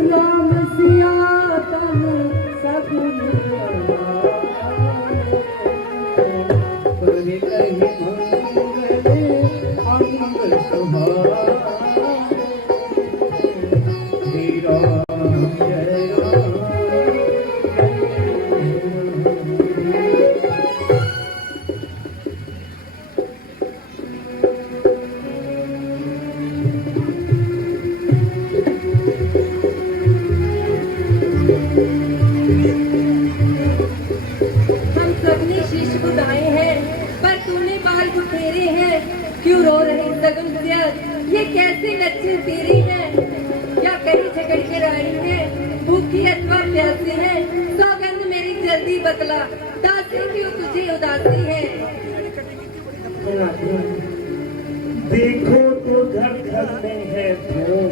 राम सिया तन सगुन कहे कहे मंगल सुहाए श्री राम जय राम। हम सबने शीश बुदाए हैं पर तूने बाल बुखेरे हैं। क्यों रो रही सगुन सिया, ये कैसी लच्छन तेरी है? क्या कहीं झगड़ के रानी है, भूखी अथवा प्यासी है? सौगंध मेरी जल्दी बतला, दासी क्यों तुझे उदासी है? देखो तो घर घर में है धूम,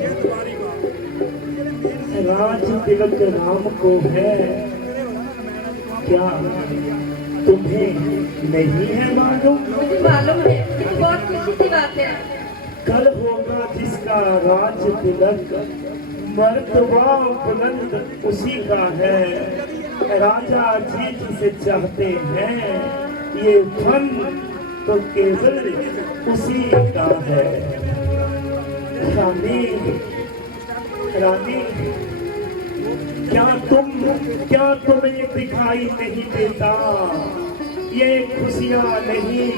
राज तिलक राम को है, क्या तुम्हें नहीं है मालूम? मुझे मालूम है, ये तो बहुत खुशी की बात है। कल होगा जिसका राज तिलक, मर्तबा बुलंद उसी का है। राजा जी जिसे चाहते हैं, ये फन तो केवल उसी का है। रानी रानी, क्या तुम्हें दिखाई नहीं देता? ये खुशियां नहीं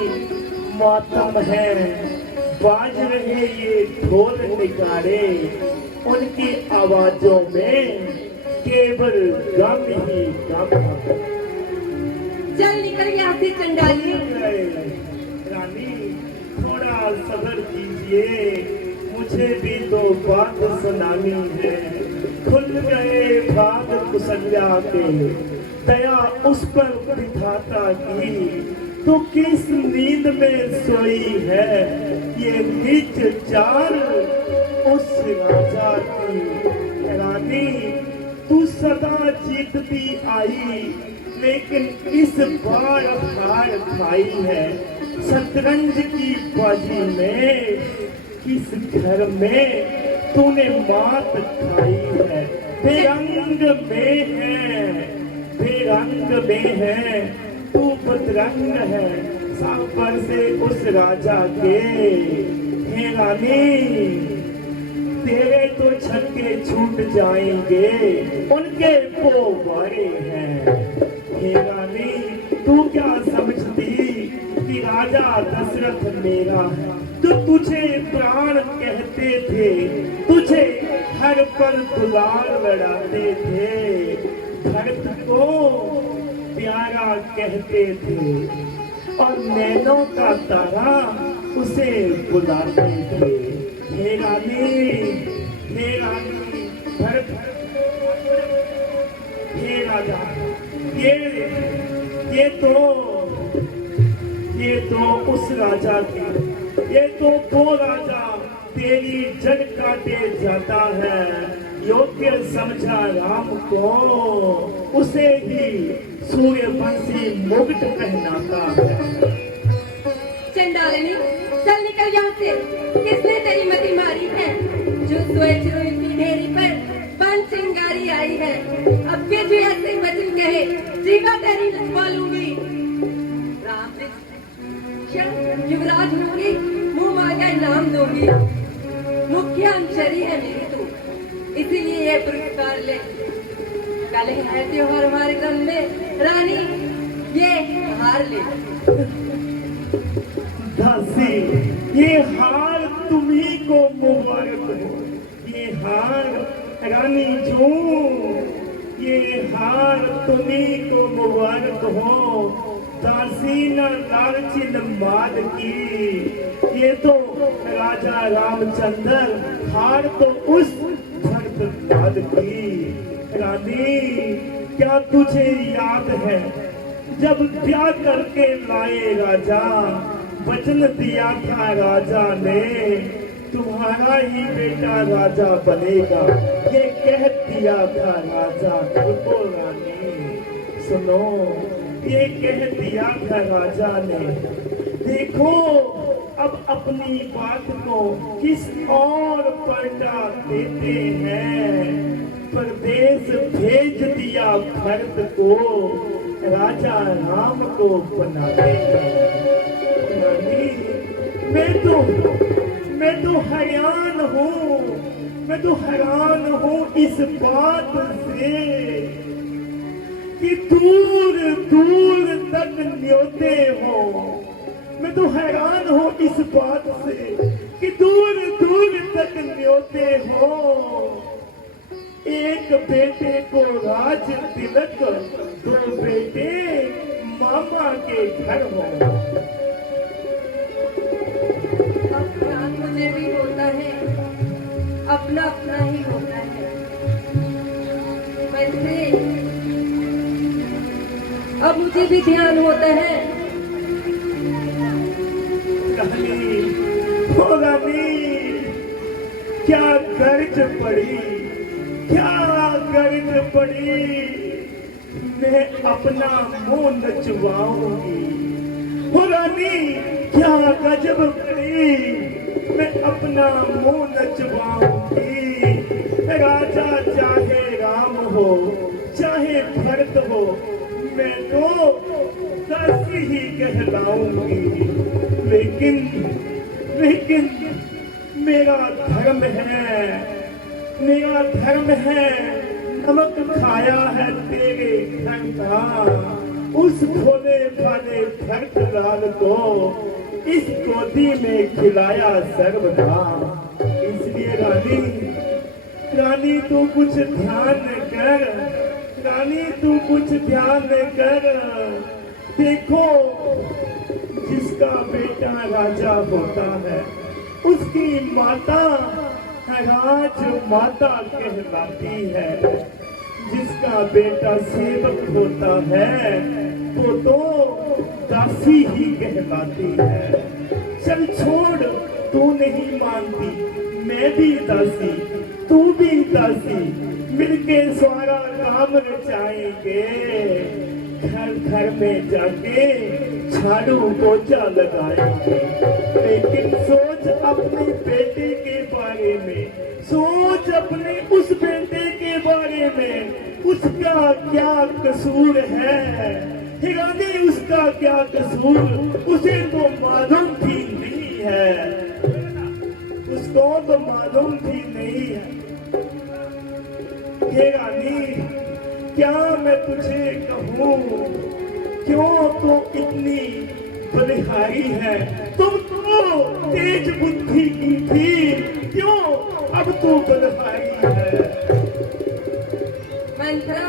मातम है। बाज रहे ये ढोल निकारे, उनकी आवाजों में केवल गम ही गम है। चल निकल यहाँ से चंडाली। रानी थोड़ा सब्र कीजिए, मुझे भी तो बात सुनानी है। खुल गए भाग कुसल्या के, दया उस पर विधाता की, तो किस नींद में सोई है ये नीच चाल उस राजा की। रानी तू सदा जीतती आई, लेकिन इस बार हार खाई है। शतरंज की बाजी में किस घर में तूने मात खाई है? बेरंग में है, बेरंग में है, तू बदरंग है सापर से उस राजा के। हे रानी तेरे तो छक्के छूट जाएंगे, उनके पोवाड़े हैं। हे रानी तू क्या समझती कि राजा दशरथ मेरा है? तो तुझे प्राण कहते थे, तुझे हर पल दुलार लड़ाते थे, भरत को प्यारा कहते थे, और नैनों का तारा उसे बुलाते थे। हे रानी भरत, हे राजा, ये तो उस राजा की, ये तो वो राजा तेरी जड़ काटे जाता है। योग्य समझा राम को, उसे ही सूर्यवंशी मुकुट पहनाता है। चंडालिनी चल निकल यहाँ से। किसने तेरी मति मारी है, जो स्वेच्छ रुई की ढेरी पर बन चिंगारी आई है? अब के जो ऐसे वचन कहे, जीवा तेरी लुटवा लूंगी। राम युवराज होगी, मुंह मांगा इनाम दूंगी। मुखिया अंशरी है मेरी तू, इसीलिए ये पुरस्कार ले। कल है त्योहार हमारे घर में, रानी ये हार ले। दासी ये हार तुम्ही को मुबारक हो। ये हार रानी जो, ये हार तुम्ही को मुबारक हो। दासी न लालची न माल की, ये तो राजा रामचंद्र, हार तो उस भरतलाल की। रानी क्या तुझे याद है, जब ब्याह करके लाए राजा, वचन दिया था राजा ने, तुम्हारा ही बेटा राजा बनेगा, ये कह दिया था राजा को। रानी सुनो, ये कह दिया था राजा ने। देखो अब अपनी बात को किस और पलटा देते हैं। या भरत को राजा राम को बना देगा। मैं तो हैरान हूँ, मैं तो हैरान हूँ इस बात से कि दूर दूर तक न्योते हो। मैं तो हैरान हूँ इस बात से कि दूर दूर तक न्योते हो। एक बेटे को राज तिलक, दो बेटे मामा के घर हो। अब ध्यान मुझे भी होता है, अपना अपना ही होता है। वैसे अब मुझे भी ध्यान होता है। रानी, क्या गर्ज पड़ी, क्या गर्ज पड़ी। मैं अपना मुंह नचवाऊंगी। हो रानी, क्या गजब पड़ी। मैं अपना मुंह नचवाऊंगी। राजा चाहे राम हो, चाहे भरत हो, मैं तो दासी ही कहलाऊंगी। लेकिन मेरा धर्म है, मेरा धर्म है। नमक खाया है तेरे घर का, उस भोले भाले भरत लाल को इस गोदी में खिलाया सर्वदा। इसलिए रानी तू कुछ ध्यान कर, रानी तू कुछ ध्यान कर। देखो, जिसका बेटा राजा होता है उसकी माता राज माता कहलाती है। जिसका बेटा सेवक होता है वो तो दासी ही कहलाती है। चल छोड़, तू नहीं मानती, मैं भी दासी, तू भी दासी, मिलके सारा काम रचाएंगे। घर घर में जाके झाड़ू पोछा लगाएंगे। लेकिन सोच अपने बेटे के बारे में, सोच अपने उस बेटे के बारे में। उसका क्या कसूर है रानी, उसका क्या कसूर। उसे तो मालूम भी नहीं है, उसको तो मालूम भी नहीं है। हे रानी, क्या मैं तुझे कहूँ, क्यों तो इतनी बलिहारी है। तुम तो तेज बुद्धि की थी, क्यों अब तू बलिहारी है। मंत्रा,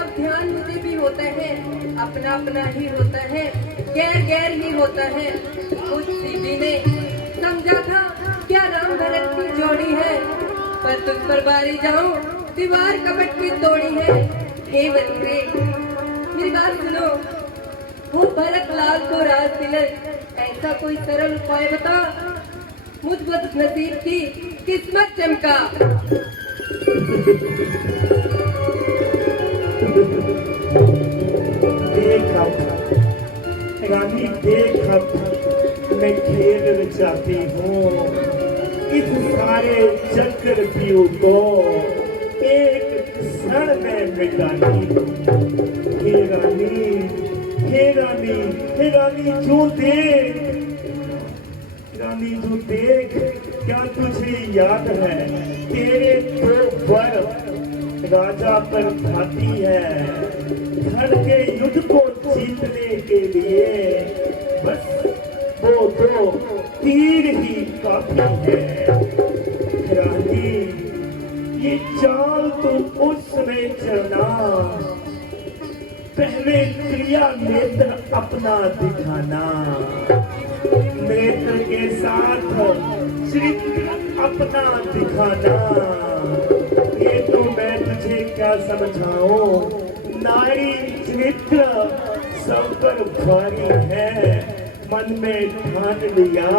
अब ध्यान मुझे भी होता है, अपना अपना ही होता है, गैर गैर ही होता है। उस सीबी ने समझा था क्या राम भरत की जोड़ी है, पर तुझ पर बारी जाऊं दीवार कपट की तोड़ी है। हे वत्से, मेरी बात सुनो। वो भरत लाल को राज तिलक, ऐसा कोई सरल उपाय बता। मुझ बदनसीब की किस्मत चमका। देख रानी, देख मैं खेल रचाती हूँ इस सारे चक्रव्यूह को एक क्षण में मिटाती हूँ। हे रानी, हे रानी, हे रानी, जो देख, रानी जो देख, क्या तुझे याद है तेरे दो वर राजा पर खाती है। धड़ के युद्ध को जीतने के लिए बस वो दो तीर ही काफी है। रानी, ये चाल तो उसमें चलना, पहले क्रिया नेत्र अपना दिखाना, नेत्र के साथ चरित्र अपना दिखाना। ये तो मैं तुझे क्या समझाऊं, नारी चरित्र सब पर भारी है। मन में ठान लिया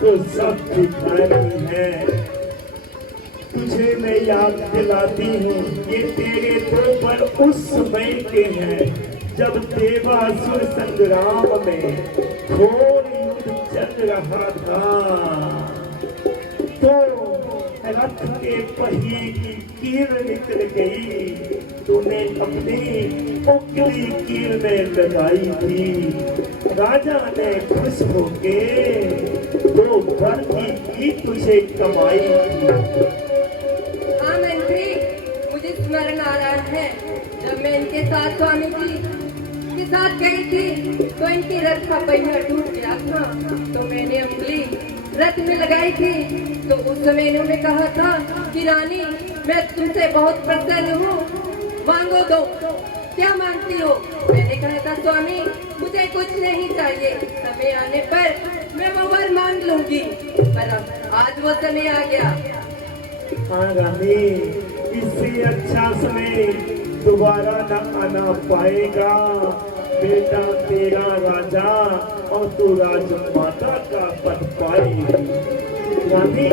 तो सब भिखारी है। तुझे मैं याद दिलाती हूँ, ये तेरे दो पर उस समय के हैं जब देवासुर संग्राम में घोर युद्ध चल रहा था। तो रथ के पहिए की कील निकल गई। तूने अपनी उंगली कील में लगाई थी। राजा ने खुश होके 2 वर की तुझे कमाई थी। हाँ मंत्री, मुझे स्मरण आ रहा है जब मैं इनके साथ स्वामी जी के साथ गई थी तो इनके रथ का पहिया टूट गया था। तो मैंने उंगली रथ में लगाई थी तो उस समय इन्होंने कहा था कि रानी मैं तुमसे बहुत प्रसन्न हूँ, मांगो दो। क्या मांगती हो? मैंने कहा था स्वामी मुझे कुछ नहीं चाहिए, समय आने पर मैं वो वर मांग लूंगी। पर अब आज वो समय आ गया। हाँ रानी, इससे अच्छा समय दोबारा न आना पाएगा। बेटा तेरा राजा और तू राजमाता का पद पाएगी। रानी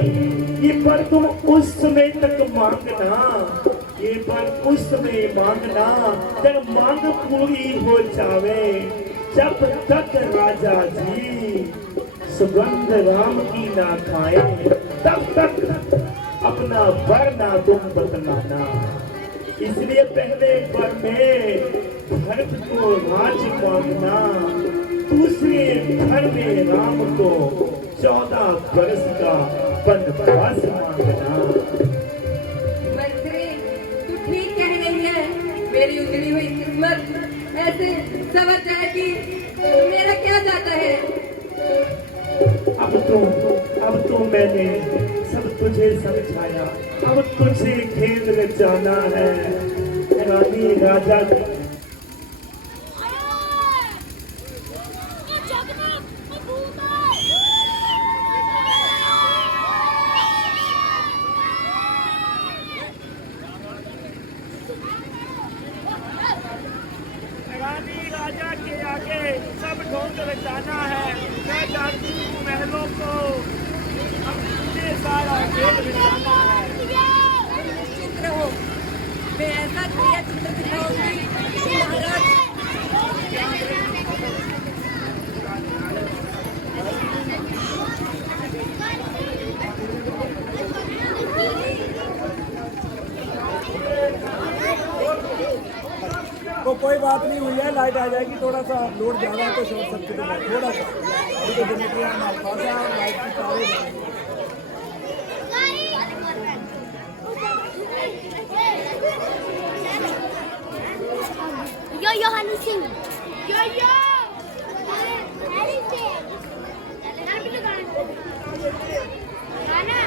ये पर तुम उस समय तक मांगना, ये पर उस समय मांगना जब मांग पूरी हो जावे। जब तक राजा जी सुगंध राम की ना खाए तब तक अपना वर ना तुम बतलाना। इसलिए पहले वर में भरत को राज मांगना, दूसरे घर में राम को 14 वर्ष का वनवास मांगना। मंत्री तू ठीक कह रही है, मेरी उजड़ी हुई किस्मत ऐसे संवर जाएगी तो मेरा क्या जाता है। अब तो मैंने सब तुझे समझाया, अब तुझे खेल में जाना है। रानी राजा राजा के आगे सब ढोंग रचाना है। मैं चाहती हूँ महलों को अपने सारा खेल बिताना है। निश्चिंत रहो, मैं ऐसा क्रिया चित्र दिखाऊंगी कि महाराज तो कोई बात नहीं हुई है, लाइट आ जाएगी। थोड़ा सा लोड ज़्यादा है तो शॉर्ट सर्किट है थोड़ा सा। अभी तो जनरेटर हमारे पास है और लाइट की तारें हैं। Yo, Honey Singh. Yo. Honey Singh. Nana.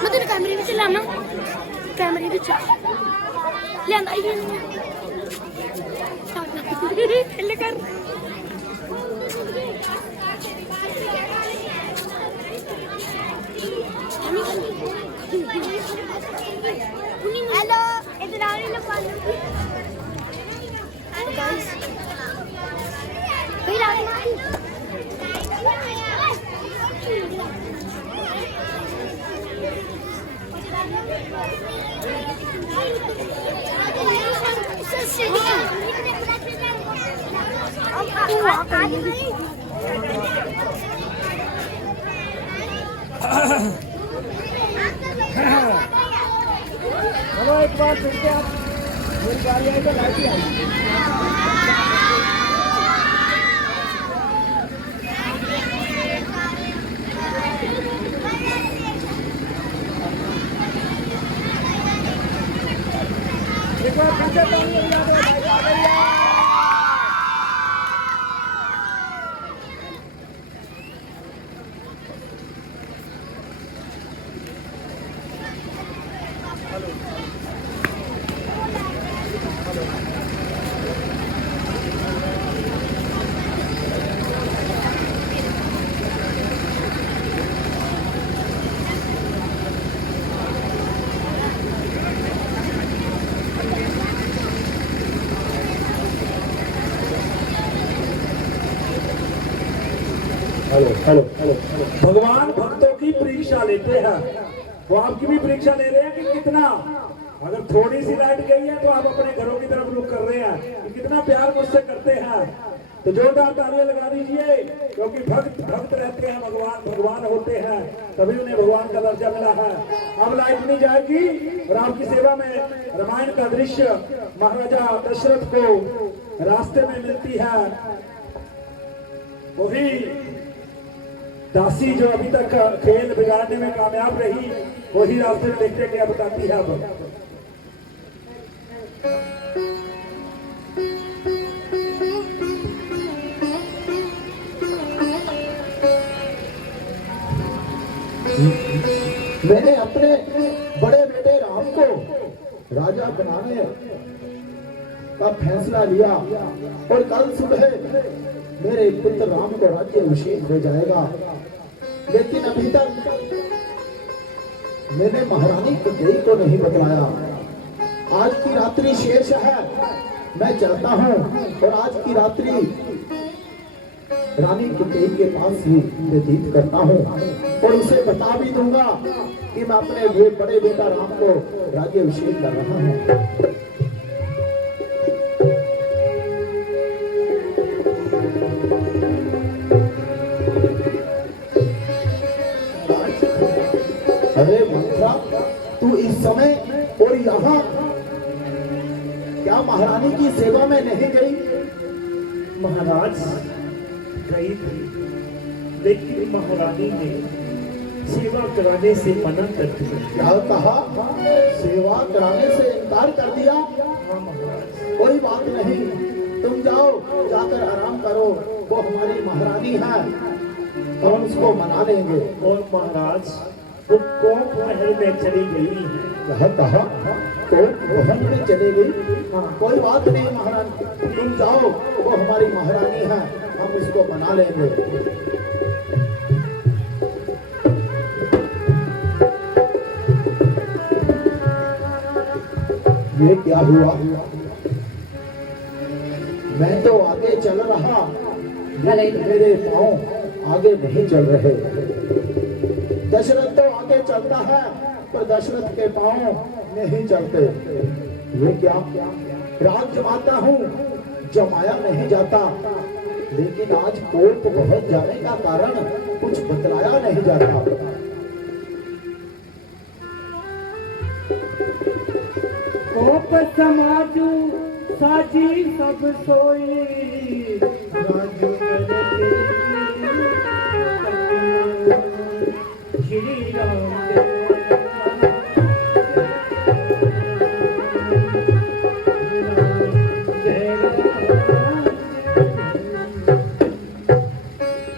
मैं तेरे कैमरे में चलाना, कैमरे में लिया ये कर हेलो इधर आ रही गाइस भाई चलो एक बार फिर से आप मेरी गाड़ी आई तो लाइट ही आएगी। एक बार फिर से ताली बजा दो, लाइट आ गई है। हेलो भगवान भक्तों की परीक्षा लेते हैं। वो आपकी भी परीक्षा ले रहे हैं कि कितना, अगर थोड़ी सी लाइट गई है तो आप अपने घरों की तरफ रुख कर रहे हैं कि कितना प्यार मुझसे करते हैं। तो जोरदार तालियां लगा दीजिए, क्योंकि भक्त भक्त रहते हैं, भगवान भगवान होते हैं, तभी उन्हें भगवान का दर्जा मिला है। अब लाइट नहीं जाएगी और आपकी सेवा में रामायण का दृश्य महाराजा दशरथ को रास्ते में मिलती है। वही दासी जो अभी तक खेल बिगाड़ने में कामयाब रही, वही रास्ते में देखते क्या बताती है। अब मैंने अपने बड़े बेटे राम को राजा बनाने का फैसला लिया और कल सुबह मेरे पुत्र राम को राज्य अभिषेक हो जाएगा, लेकिन अभी तक मैंने महारानी कुंती को नहीं बतलाया। आज की रात्रि शेष है, मैं चाहता हूँ और आज की रात्रि रानी कुंती के पास ही व्यतीत करता हूँ और उसे बता भी दूंगा कि मैं अपने बड़े बेटा राम को राज्य अभिषेक कर रहा हूँ। अरे मंत्रा, तू इस समय और यहाँ क्या महारानी की सेवा में नहीं गई? महाराज गई थी, लेकिन महारानी ने सेवा कराने से मना कर दिया। क्या कहा? सेवा कराने से इनकार कर दिया? हाँ महाराज। कोई बात नहीं, तुम जाओ, जाकर आराम करो, वो हमारी महारानी है, हम उसको मना लेंगे। और महाराज वो कोप महल में चली गई है। कहा तो महल में चले गई? हाँ, कोई बात नहीं महारानी, तुम जाओ, वो हमारी महारानी है, हम इसको मना लेंगे। ये क्या हुआ? मैं तो आगे चल रहा, मेरे पांव आगे नहीं चल रहे। दशरथ तो आगे चलता है, पर दशरथ के पांव नहीं चलते। ये क्या? राज जमाता हूँ, जमाया नहीं जाता, लेकिन आज कोर्ट बहुत जाने का कारण कुछ बतलाया नहीं जाता। कोप समाजू साजी सब सोई, राजू करते श्री राम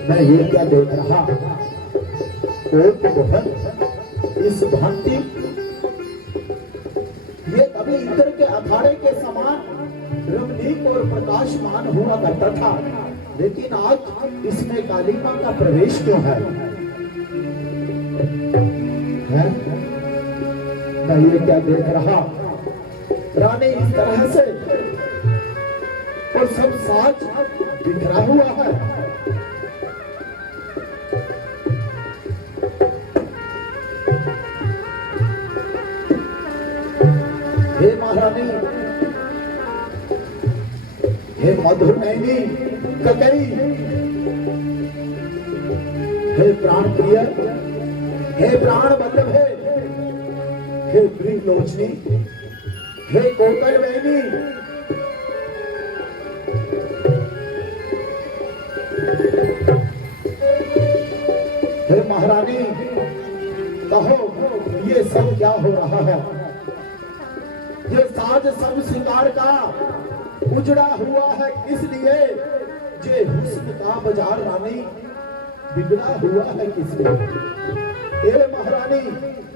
मैं ये क्या देख रहा? कोर्ट बहुत इस भांति, ये कभी इंद्र के अखाड़े के समान रमणीक और प्रकाशमान हुआ करता था, लेकिन आज इसमें कालिमा का प्रवेश क्यों है? मैं ये क्या देख रहा? रानी इस तरह से और सब साज बिखरा हुआ है। महारानी, हे मधुर नैनी ककई, हे प्राण प्रिय, हे प्राण बल्लभ, हे प्रिय लोचनी, हे कोकल वैनी, हे महारानी, कहो ये सब क्या हो रहा है? ये साज सब श्रृंगार का उजड़ा हुआ है किस लिए? जे हुस्न का बाजार रानी बिगड़ा हुआ है किस लिए? हे महारानी,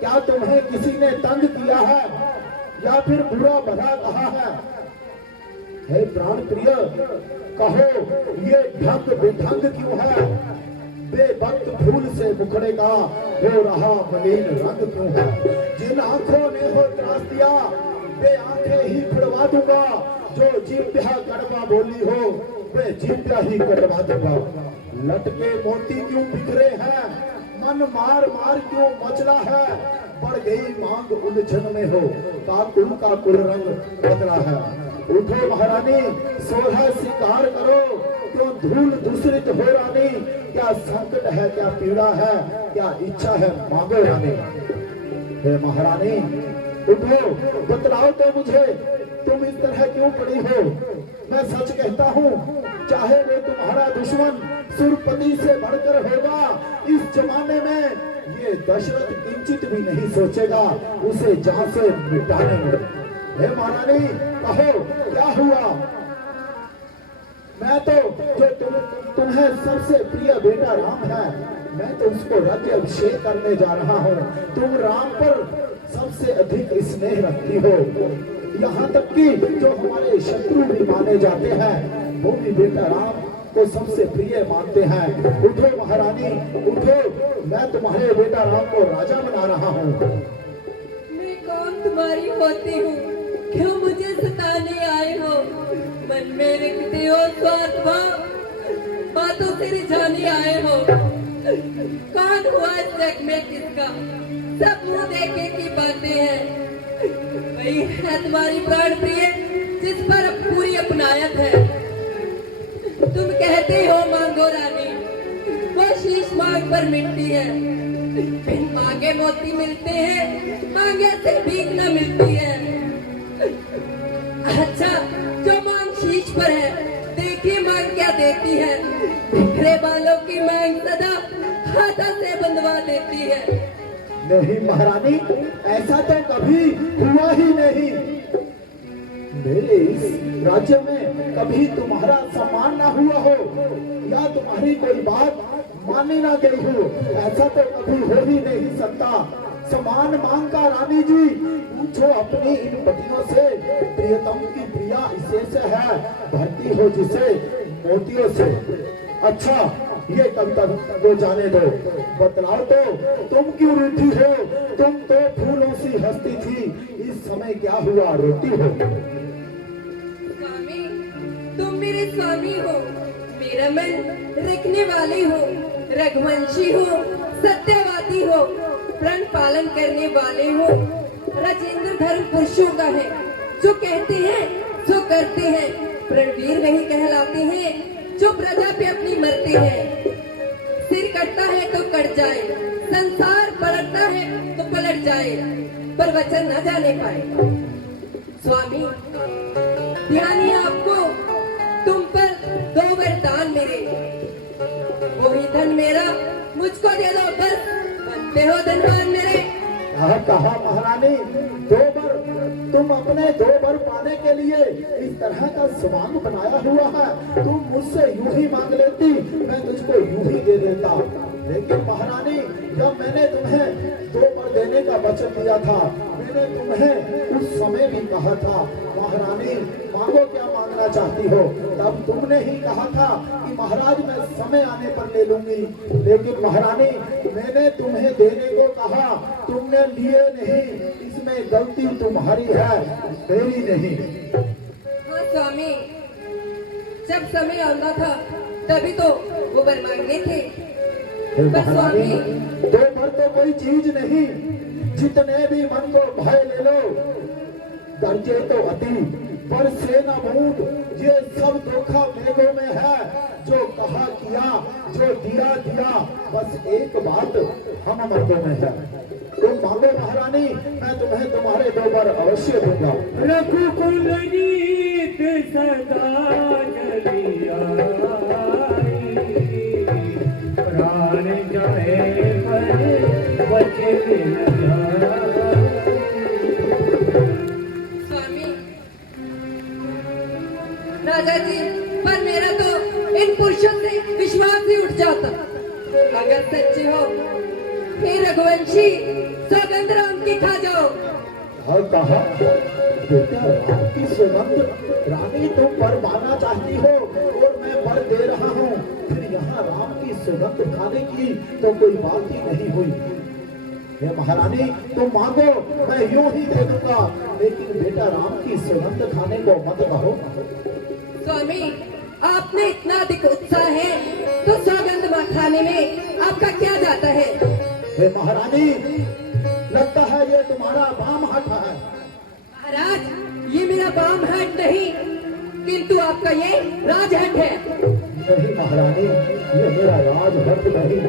क्या तुम्हें किसी ने तंग किया है या फिर बुरा भला कहा है? हे प्राण प्रिय, कहो ये ढंग बेढंग क्यों है? बेवक्त फूल से मुखड़ेगा हो रहा मलिन रंग क्यों है? जिन आंखों ने हो त्रास दिया वे आंखें ही फुड़वा दूंगा, जो जीभ्या कड़वा बोली हो वे जीभ्या ही कटवा दूंगा। लटके मोती क्यों बिखरे हैं, मन मार मार क्यों मचला है? बढ़ गई मांग उलझन में हो, का कुल रंग बदला है। उठो महारानी, सोलह श्रृंगार करो, क्यों धूल दूसरित हो रानी? क्या संकट है, क्या पीड़ा है, क्या इच्छा है, मांगो रानी। हे महारानी, उठो, बतलाओ तो मुझे, तुम इस तरह क्यों पड़ी हो? मैं सच कहता हूँ, चाहे वो तुम्हारा दुश्मन सुरपति से बढ़कर होगा, इस जमाने में ये दशरथ किंचित भी नहीं सोचेगा उसे जहां से मिटाने में। हे महारानी, कहो क्या हुआ? मैं तो जो तुम्हें सबसे प्रिय बेटा राम है, मैं तो उसको राज्य अभिषेक करने जा रहा हूँ। तुम राम पर सबसे अधिक स्नेह रखती हो, यहाँ तक कि जो हमारे शत्रु भी माने जाते हैं वो भी बेटा राम को सबसे प्रिय मानते हैं। उठो महारानी, उठो, मैं तुम्हारे बेटा राम को राजा बना रहा हूँ। मैं कौन तुम्हारी होती हूँ, क्यों मुझे सताने आए हो? मन में रखते हो स्वार्थ भाव, बातों से रिझाने आए हो। कौन हुआ इस जग में किसका? सब मुंह देखे की बातें हैं। वही है तुम्हारी प्राण प्रिय जिस पर अब पूरी अपनायत है। तुम कहते हो मांगो रानी, वो शीश मांग पर मिटती है। बिन मांगे मोती मिलते हैं, मांगे से भीख न मिलती है। अच्छा, जो मांग शीश पर है, देखिए मांग क्या देती है। बिखरे बालों की मांग सदा हाथों से बंधवा देती है। नहीं महारानी, ऐसा तो कभी हुआ ही नहीं। मेरे इस राज्य में कभी तुम्हारा सम्मान ना हुआ हो या तुम्हारी कोई बात मानी ना गई हो, ऐसा तो कभी हो ही नहीं सकता। सम्मान मांग का रानी जी, पूछो अपनी इन पतियों से, प्रियतम की प्रिया इसे से है, भरती हो जिसे मोतियों से। अच्छा, ये कविता वो जाने दो, बतलाओ तो तुम क्यों रूठी हो? तुम तो फूलों सी हंसती थी, इस समय क्या हुआ रोती हो? स्वामी, तुम मेरे स्वामी हो, मेरा मन रखने वाले हो, रघुवंशी हो, सत्यवादी हो, प्रण पालन करने वाले हो। राजेंद्र धर्म पुरुषों का है, जो कहते हैं जो करते हैं। प्रणवीर वही कहलाते हैं जो प्रजा पे अपनी मरते हैं। सिर कटता है तो कट जाए, संसार पलटता है तो पलट जाए, पर वचन न जाने पाए। स्वामी, ध्यान है आपको, तुम पर दो वरदान मेरे। वही धन मेरा मुझको दे दो बस, बनते हो धनवान मेरे। कहा महारानी, दो बर, तुम अपने दो बर पाने के लिए इस तरह का स्वांग बनाया हुआ है। तुम मुझसे यूं ही मांग लेती, मैं तुझको यूं ही दे देता। लेकिन महारानी, जब मैंने तुम्हें दो बर देने का वचन दिया था, मैंने तुम्हें उस समय भी कहा था, महारानी मांगो क्या मांगना चाहती हो। तब तुमने ही कहा था कि महाराज मैं समय आने पर ले लूंगी। लेकिन महारानी, मैंने तुम्हें देने को कहा, तुमने लिए नहीं, इसमें गलती तुम्हारी है, मेरी नहीं। हाँ स्वामी, जब समय आना था तभी तो वो वर मांगने थे। पर स्वामी, दो बर तो कोई चीज नहीं, जितने भी मन को भय ले लो। गरजे तो अति बरसे न बूंद, ये सब धोखा मेघों में है। जो कहा किया, जो दिया दिया, बस एक बात हम मर्दों में है। तुम मांगो महारानी, मैं तुम्हें तुम्हारे दो बार अवश्य दूंगा। रघुकुल रीत सदा चली आई, प्राण जाए पर बचे न जाए। स्वामी राजा जी, पर मेरा तो इन पुरुषों से विश्वास ही उठ जाता। अगर सच्चे हो हे रघुवंशी, सौगंध राम की खा जाओ। और कहा बेटा, राम की सुगंध रानी तुम पर पाना चाहती हो और मैं पर दे रहा हूँ, फिर यहाँ राम की सुगंध खाने की तो कोई बात ही नहीं हुई। हे महारानी, तुम मांगो, मैं यूं ही दे दूंगा, लेकिन बेटा राम की सुगंध खाने को मत कहो। स्वामी, आप में इतना अधिक उत्साह है तो सौगंध खाने में आपका क्या जाता है? हे महारानी, लगता है ये तुम्हारा बाम हाथ है। महाराज, ये मेरा बाम हाथ नहीं, किंतु आपका ये राजहट है। नहीं महारानी, ये मेरा राजभक्त नहीं।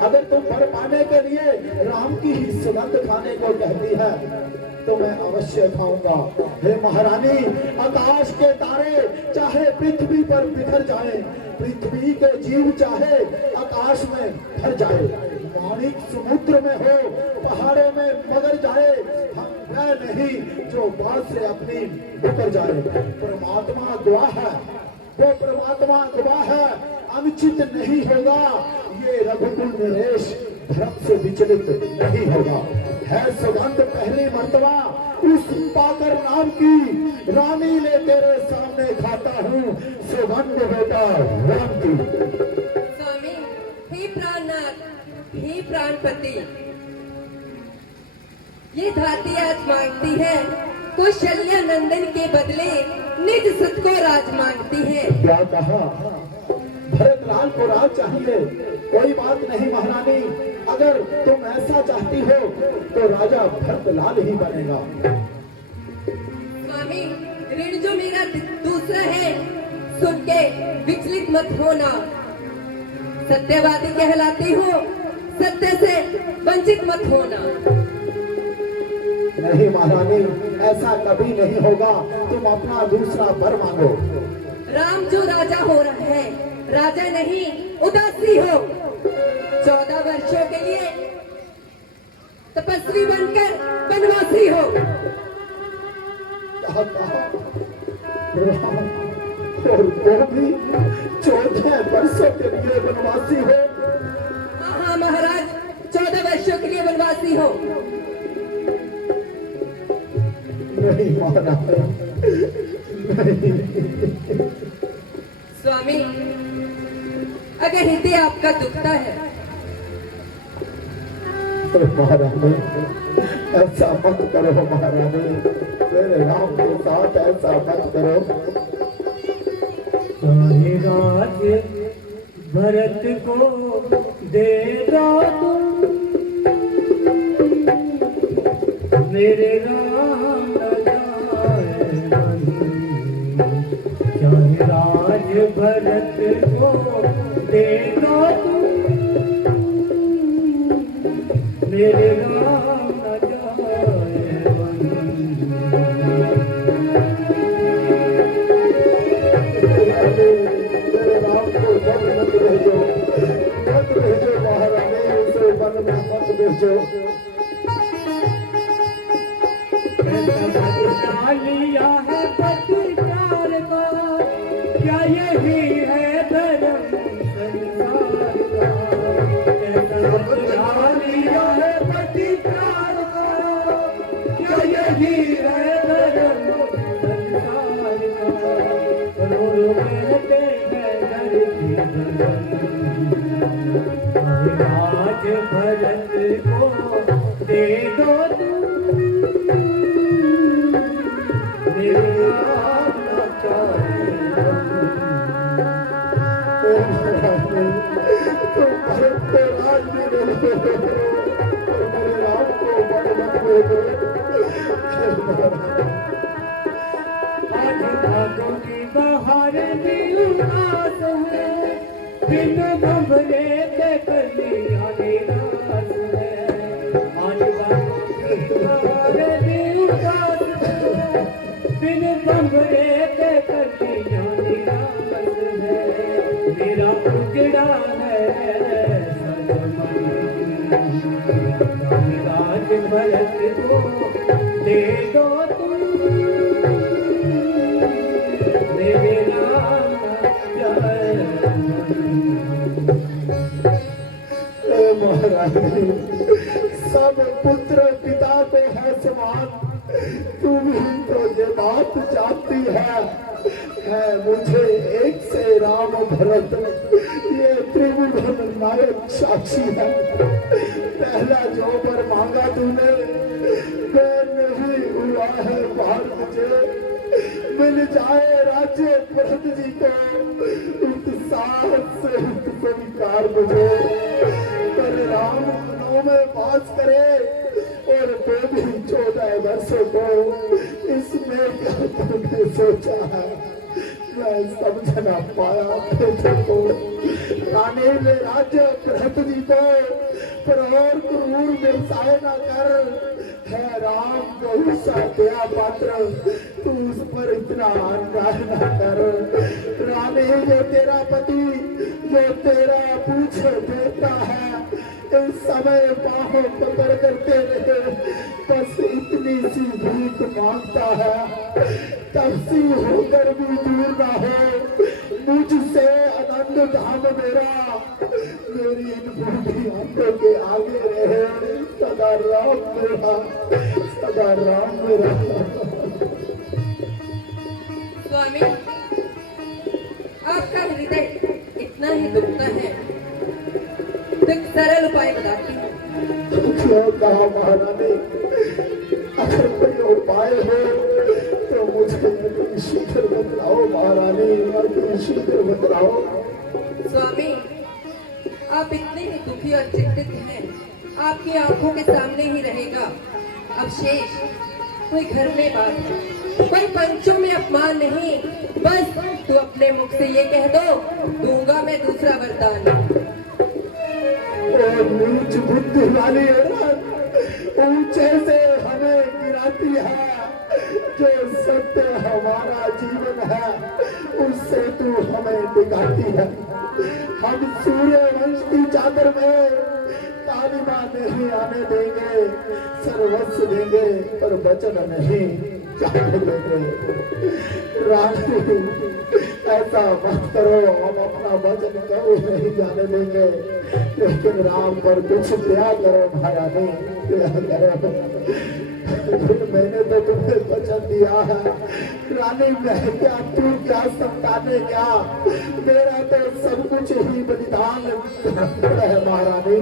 अगर तुम वर पाने के लिए राम की ही सुगंध खाने को कहती है तो मैं अवश्य खाऊंगा। हे महारानी, आकाश के तारे चाहे पृथ्वी पर बिखर जाए, पृथ्वी के जीव चाहे आकाश में भर जाए, माणिक समुद्र में हो, पहाड़ों में मगर जाए, हम वह नहीं जो बात से अपनी बिखर जाए। परमात्मा गवाह है, वो परमात्मा गवाह है, अनुचित नहीं होगा। ये रघुकुल नरेश धर्म से विचलित नहीं होगा। है सुगंध पहली मर्तबा उस पाकर नाम की, रानी ले तेरे सामने खाता हूँ सुगंध बेटा राम की। स्वामी, हे प्राणनाथ, हे प्राणपति, ये धरती आज मांगती है कौशल्या नंदन के बदले निज सुत को राज मांगती है। क्या कहा? भरतलाल को राज चाहिए? कोई बात नहीं महारानी, अगर तुम ऐसा चाहती हो तो राजा भरतलाल ही बनेगा। स्वामी, ऋण जो मेरा दूसरा है सुन के विचलित मत होना। सत्यवादी कहलाती हो, सत्य से वंचित मत होना। नहीं महारानी, ऐसा कभी नहीं होगा। तुम अपना दूसरा वर मांगो। राम जो राजा हो रहा है, राजा नहीं उदासी हो। 14 वर्षों के लिए तपस्वी बनकर वनवासी हो। कहा राम और वो भी 14 वर्षों के लिए वनवासी हो। हाँ महाराज, 14 वर्षों के लिए वनवासी हो। नहीं महाराज, नहीं। स्वामी, अगर हृदय आपका दुखता है तो महारानी ऐसा मत करो महारानी, मेरे राम के साथ ऐसा मत करो। चाहे राज भरत को दे दो तुम, मेरे राम न जाए मन। चाहे राज भरत को दे दो तुम, मेरे राम न जाए मन। मेरे राम को मत भेजो, मत भेजो महारानी, उसे वन में मत भेजो। लिया है पतिकार का, क्या यही है धर्म संसार का? ऐसा लिया है पतिकार का, क्या यही है धर्म संसार का? करोड़ों कहते हैं डर की धर्म, आज भरत को दे दो तुम, तुम भारत को राज भी नहीं दो, मेरे राम को वन मत भेजो। बिन भंवरे के कलियां निराश है आज बारे भी उदास है बिन भंवरे के कलियां निराश है मेरा उजड़ा है राज भरत को दे दो तुम मेरा महारानी सब पुत्र पिता को है समान तुम ही तो ये बात जानती है मुझे एक से राम भरत ये त्रिभुवन नायक साक्षी है पहला जो पर मांगा तूने मैं नहीं हुआ है भार मुझे मिल जाए राज्य भरत जी को उत्साह से स्वीकार मुझे पर राम गुणों में वास करे और बेबी 14 वर्षों को इसमें क्या तुमने सोचा है मैं समझ ना पाया बेटे को रानी में राज्य भरत जी को पर और क्रूर व्यवसाय न कर है राम को सा दया पात्र तू उस पर इतना अन्याय न कर रानी जो तेरा पति जो तेरा पूछ देता है इस समय बाहों पकड़ करते रहे बस इतनी सी भीख मांगता है तपसी होकर भी दूर ना हो मुझसे आनंद धाम मेरा मेरी इन बूढ़ी आंखों के आगे रहे सदा राम मेरा सदा राम मेरा स्वामी आपका हृदय इतना ही दुखता है तो एक सरल उपाय बताती हूँ क्यों कहा महारानी अगर कोई उपाय हो तो मुझे शीघ्र बतलाओ महारानी अति शीघ्र बतलाओ स्वामी आप इतने ही दुखी और चिंतित हैं आपकी आंखों के सामने ही रहेगा अब शेष कोई घर में बात है कोई पंचों में अपमान नहीं बस तू अपने मुख से ये कह दो दूंगा मैं दूसरा वरदान नीच बुद्धि वाली ऊंचे से हमें गिराती है जो सत्य हमारा जीवन है उससे तू हमें दिखाती है हम सूर्य वंश की चादर में कालिमा नहीं आने देंगे सर्वस्व देंगे पर वचन नहीं जाने देंगे रानी ऐसा मत करो हम अपना वचन करो नहीं जाने देंगे लेकिन राम पर कुछ दया करो भाया नहीं दया करो मैंने तो तुम्हें वचन दिया है रानी मैं क्या तू क्या संताने क्या मेरा तो सब कुछ ही बलिदान है महारानी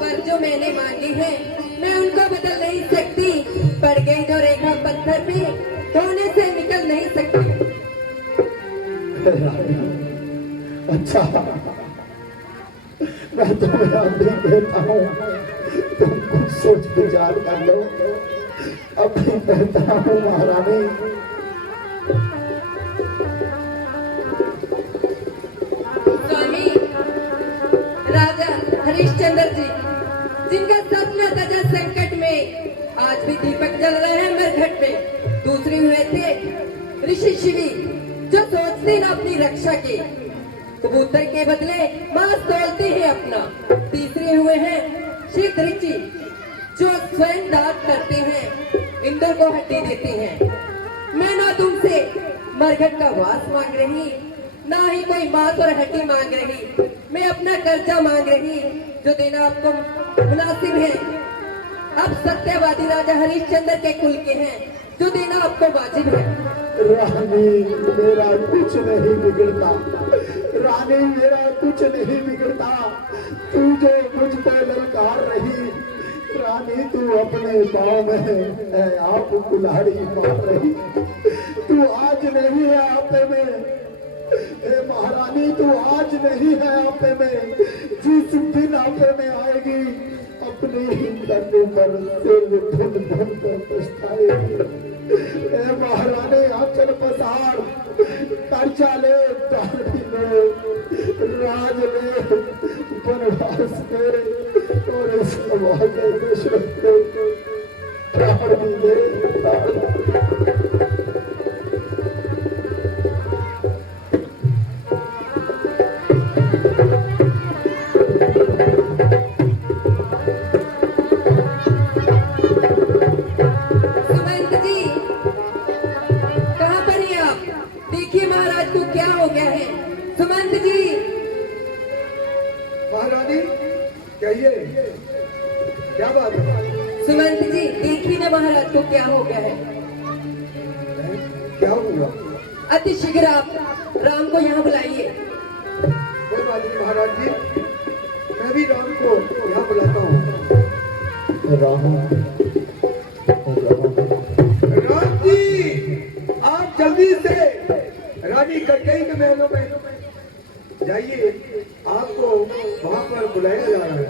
पर जो मैंने मांगे हैं मैं उनको बदल नहीं सकती पड़ गई जो रेखा पत्थर पे धोने से निकल नहीं सकती अच्छा मैं तुम्हें अभी कहता हूँ तुम कुछ सोच विचार कर लो अभी कहता हूँ महारानी स्वामी राजा हरिश्चंद्र जी जिनका सपना तजा संकट में आज भी दीपक जल रहे हैं मरघट में दूसरे हुए थे ऋषि शिवी जो सोचते न अपनी रक्षा के कबूतर के बदले मांस तोलते हैं अपना तीसरे हुए हैं शीत ऋषि जो स्वयं दान करते हैं इंद्र को हड्डी देते हैं मैं ना तुमसे मरघट का वास मांग रही ना ही कोई मांस और हड्डी मांग रही मैं अपना कर्जा मांग रही जो देना आपको मुनासिब है अब सत्यवादी राजा हरिश्चंद्र के कुल के हैं जो देना आपको वाजिब है रानी मेरा कुछ नहीं बिगड़ता रानी मेरा कुछ नहीं बिगड़ता तू जो मुझ पर ललकार रही रानी तू अपने पाँव में आप कुल्हाड़ी मार रही तू आज नहीं है आपे में महारानी तू आज नहीं है आपे में जिस दिन आपे में आएगी अपने ही करने पर सिर धुन धुन कर पछताएगी महारानी आंचल पसार चर्चा ले, ताड़ी ले, राज ले, वनवास ले, और इस समाज में दशरथ ले, प्राण भी ले, प्राण। सुमंत जी, कहाँ पर हैं आप? देखिए महाराज को क्या हो गया है। सुमंत जी, महारानी कहिए, क्या बात है? सुमंत जी, देखिए ना महाराज को क्या हो गया है। क्या हुआ? अति शीघ्र आप राम को यहाँ बुलाइए। कोई बात नहीं महाराज जी, मैं भी राम को यहाँ बुलाता हूँ। राम राम जी, आप जल्दी से रानी कटकई के महलों में जाइए, आपको वहाँ पर बुलाया जा रहा है।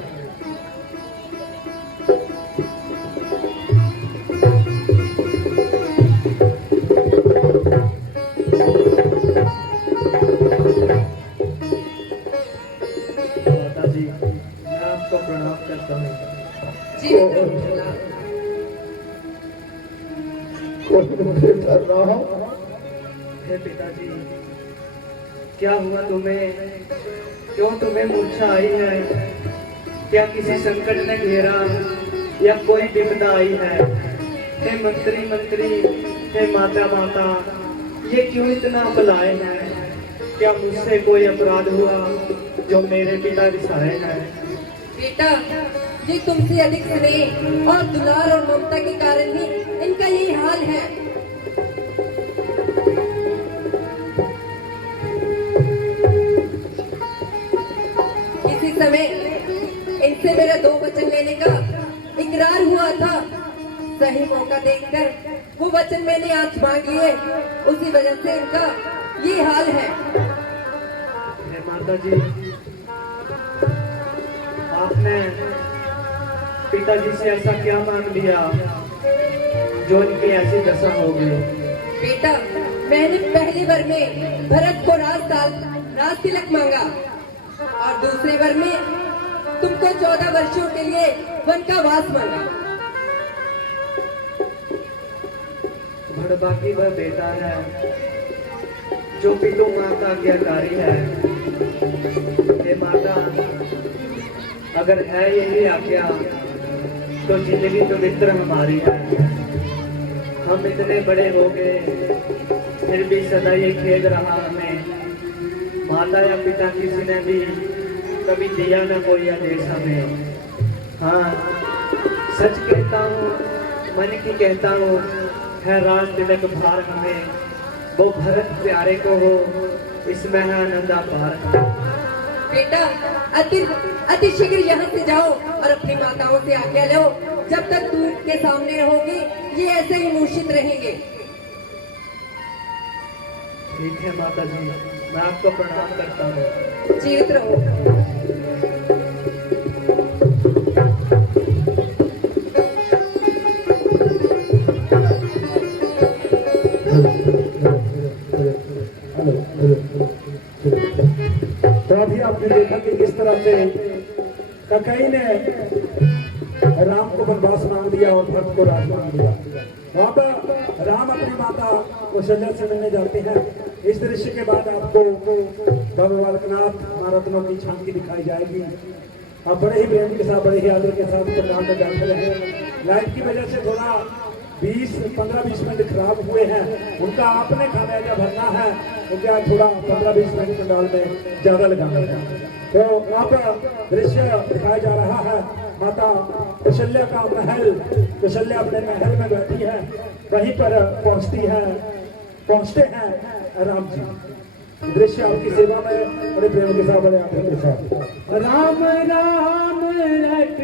माता जी, मैं आपको प्रणाम करता हूँ। जीवित रहो। राम हे पिताजी, क्या हुआ तुम्हें? क्यों तुम्हें मूर्छा आई है? क्या किसी संकट ने घेरा या कोई विपदा आई है? हे मंत्री मंत्री, हे माता माता, ये क्यों इतना बुलाए हैं? क्या मुझसे कोई अपराध हुआ जो मेरे पिता रिसाए हैं? बेटा, ये तुमसे अधिक स्नेह और दुलार और ममता के कारण ही इनका यही हाल है। इसी समय इनसे मेरा 2 वचन लेने का इकरार हुआ था। सही मौका देखकर वो वचन मैंने आज मांग लिए, उसी वजह से इनका ये हाल है। हे माता जी, आपने पिताजी से ऐसा क्या मांग लिया जो इनकी ऐसी दशा हो गई? बेटा, मैंने पहले वर में भरत को राज तिलक मांगा और दूसरे वर में तुमको 14 वर्षों के लिए वन का वास मांगा। भड़बाकी वह बेटा है जो पितु माँ का आज्ञाकारी है। हे माता, अगर है यही आज्ञा तो जिंदगी पवित्र हमारी है। हम इतने बड़े हो गए, फिर भी सदा ये खेद रहा हमें। माता या पिता किसी ने भी कभी दिया न कोई आदेश हमें। हाँ, सच कहता हूँ, मन की कहता हूँ, है राज तिलक भार हमें। वो भरत प्यारे को हो, इसमें है आनंद अपार। बेटा, अति शीघ्र यहाँ से जाओ और अपनी माताओं से आज्ञा लो। जब तक तू के सामने रहोगे, ये ऐसे ही मूर्छित रहेंगे। ठीक है माता जी, मैं आपको प्रणाम करता हूँ। जीवित रहो। तो अभी आपने देखा कि किस तरह से ककई ने राम को वनवास मांग दिया और भरत को राज मांग दिया। वहां पर राम अपनी माता कौशल्या से मिलने जाते हैं। इस दृश्य के बाद आपको बाबा बालकनाथ महारत्नों की झांकी दिखाई जाएगी। आप बड़े ही प्रेम के साथ, बड़े ही आदर के साथ पंडाल में बैठे रहे। लाइट की वजह से थोड़ा 15-20 मिनट खराब हुए हैं, उनका आपने खामियाजा भरना है। तो क्या थोड़ा 15-20 मिनट पंडाल में ज्यादा लगाना है। तो अब दृश्य दिखाया जा रहा है, माता कौशल्या का महल। कौशल्या अपने महल में बैठी है, वहीं पर पहुंचते हैं राम जी। दृश्य आपकी सेवा में बड़े प्रेम के साथ, बड़े आदर के साथ। राम राम रट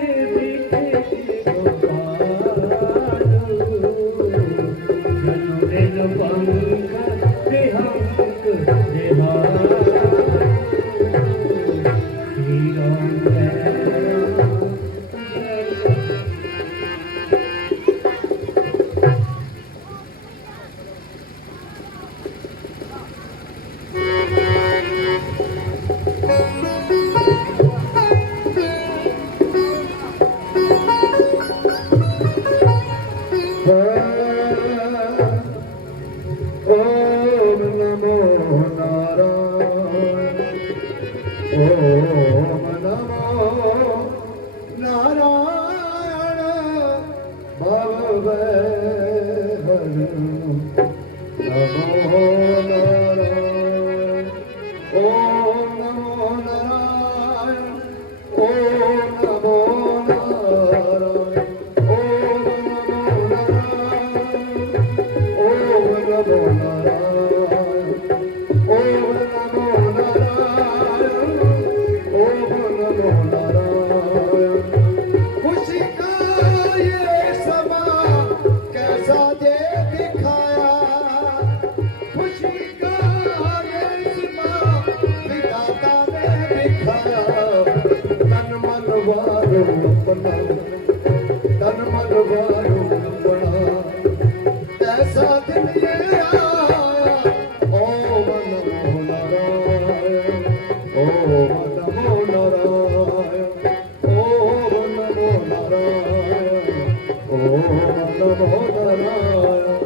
वारो अपना तन मन वारो अपना ऐसा दिन आया ओ मन नारायण ओ मन नारायण ओ मन नारायण ओ मन नारायण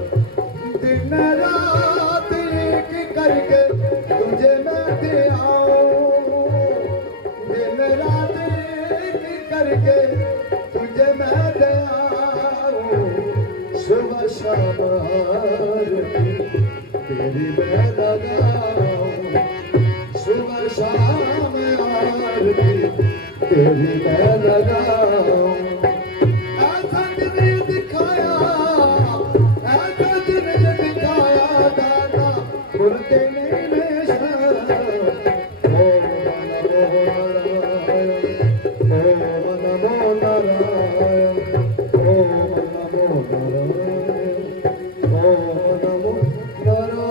दिन रात एक करके तुझे मैं दे आऊं दिन रात एक करके तुझे मैं दे आऊं सुबह शाम आरती तेरी मैं लगाऊं सुबह शाम आरती तेरी मैं लगाऊं ऐसा दिन दिखाया ऐसा दिन दिखाया दादा बोलते नहीं हमेशा ओ मन नारायण ओ मन नारायण ओ मन नारायण।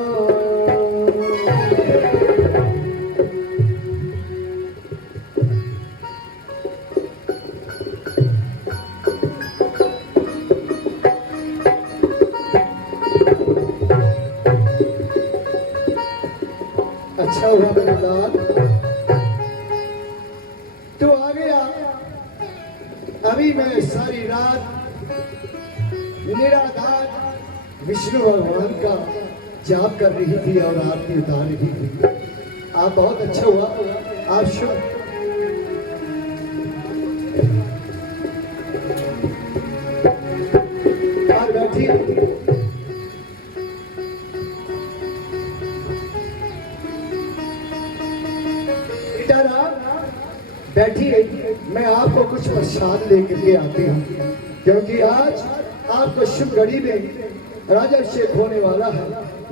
अच्छा हुआ मेरे लाल तो आ गया। अभी मैं सारी रात निराधार विष्णु भगवान का जाप कर रही थी और आरती उतार रही थी। आप बहुत अच्छा हुआ आप शुभ और बैठी बैठिए मैं आपको कुछ प्रसाद लेकर के आती हूँ क्योंकि आज आपको शुभ घड़ी में राजाभिषेक होने वाला है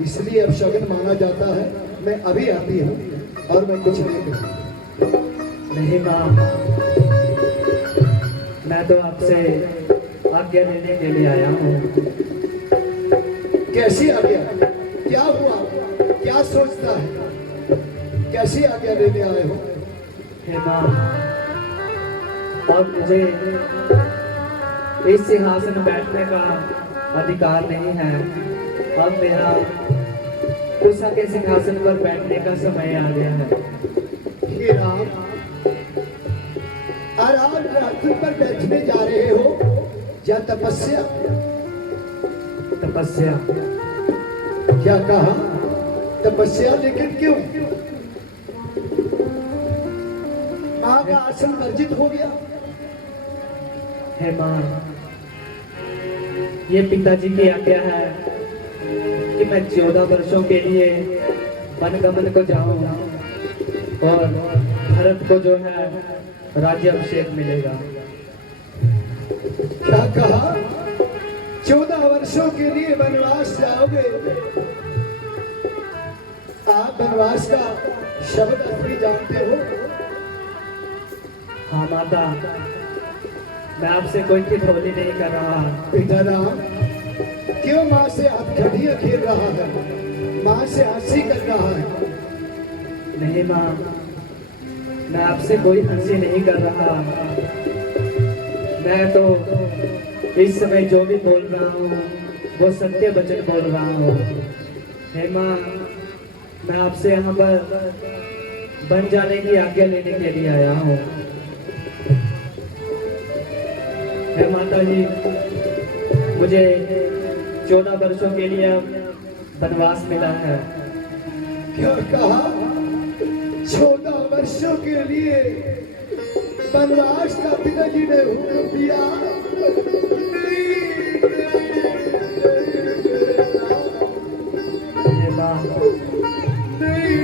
इसलिए अब शगन माना जाता है। मैं अभी आती हूँ और मैं कुछ लेकर नहीं माँ, मैं तो आपसे आज्ञा लेने के लिए आया हूँ। कैसी आज्ञा क्या हुआ क्या सोचता है कैसी आज्ञा लेने आए हो? हे माँ, अब मुझे इस सिंहासन में बैठने का अधिकार नहीं है। अब मेरा कुशा के सिंहासन पर बैठने का समय आ गया है। हे राम, आराम रातुल पर बैठने जा रहे हो या तपस्या? तपस्या? क्या कहा तपस्या? लेकिन क्यों? माँ का आसन वर्जित हो गया। हे माँ, ये पिताजी की आज्ञा है कि मैं 14 वर्षों के लिए वनगमन को जाऊं और भरत को जो है राज्याभिषेक मिलेगा। क्या कहा 14 वर्षों के लिए वनवास जाओगे? आप वनवास का शब्द अपनी जानते हो? हाँ माता, मैं आपसे कोई ठिठोली नहीं कर रहा। पिता राम, क्यों माँ से हथकड़ियां खेल रहा है? माँ से हंसी कर रहा है? नहीं माँ, मैं आपसे कोई हंसी नहीं कर रहा। मैं तो इस समय जो भी बोल रहा हूँ वो सत्य वचन बोल रहा हूँ। हे माँ, मैं आपसे यहाँ पर बन जाने की आज्ञा लेने के लिए आया हूँ। हे माता जी, मुझे 14 वर्षों के लिए वनवास मिला है। क्या कहा 14 वर्षों के लिए वनवास का पिताजी ने हुक्म दिया? हे माँ, नहीं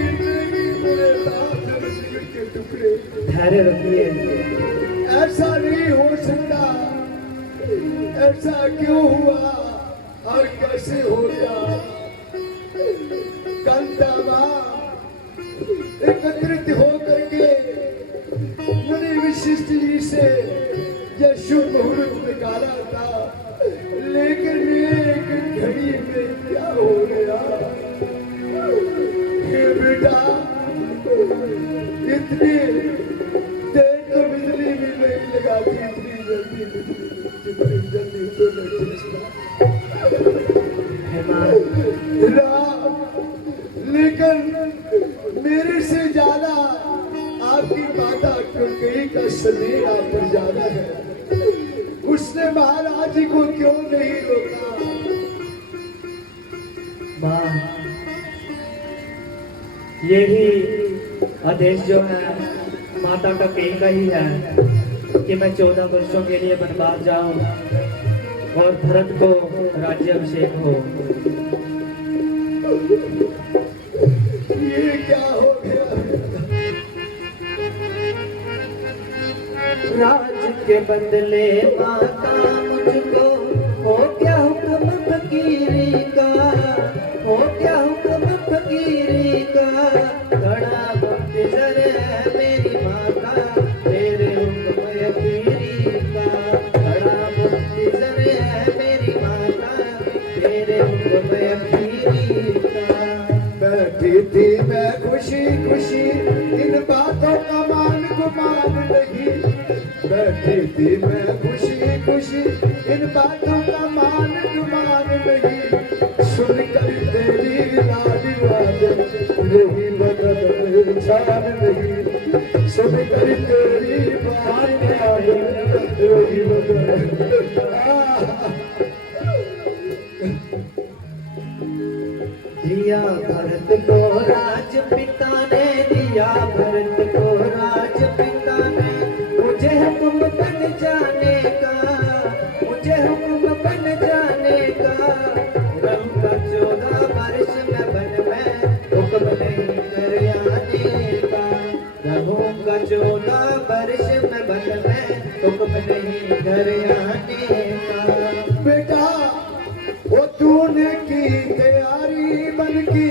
मेरे लाल शरीर के टुकड़े, धैर्य रखिए। ऐसा नहीं हो सकता। ऐसा क्यों हुआ और कैसे होगा? कंतावा एकत्रित होकर के मुनि विशिष्ट जी से यह शुभ मुहूर्त निकाला था, लेकिन एक घड़ी में क्या हो गया? हे बेटा, इतनी देर तो बिजली भी नहीं लगाती जितनी जल्दी तो मैं चेष्टा हे माँ, राम, लेकिन मेरे से ज्यादा आपकी माता कुंकई का स्नेह आप पर ज्यादा है। उसने महाराज जी को क्यों नहीं रोका? माँ, यही आदेश जो है माता का कहीं का ही है कि मैं 14 वर्षों के लिए वनवास जाऊं और भरत को राज्याभिषेक हो। ये क्या हो गया? राज के बदले माता मुझको हो क्या हुक्म फकीरी का, हो क्या हुक्म फकीरी का। बड़ा मुंतजर है मेरी माता तेरे हुक्म यकीरी का। बड़ा मुंतजर है मेरी माता तेरे हुक्म यकीरी का। बैठी थी मैं खुशी खुशी, इन बातों का मान गुमान नहीं। बैठी थी मैं खुशी खुशी, इन बातों का मान गुमान नहीं। सुन कर तेरी लाली बात यही बदल छान नहीं। सुन कर तेरी बात यही बदल। दिया भरत को राज पिता ने, दिया भरत को राज पिता ने। मुझे हुक्म बन जाने का, मुझे हुक्म बन जाने का। रहूंगा 14 वर्ष में वन में, हुक्म नहीं कर आने का। रहूंगा 14 वर्ष में वन में, हुक्म नहीं कर आने का। बेटा वो तूने की तैयारी बन की,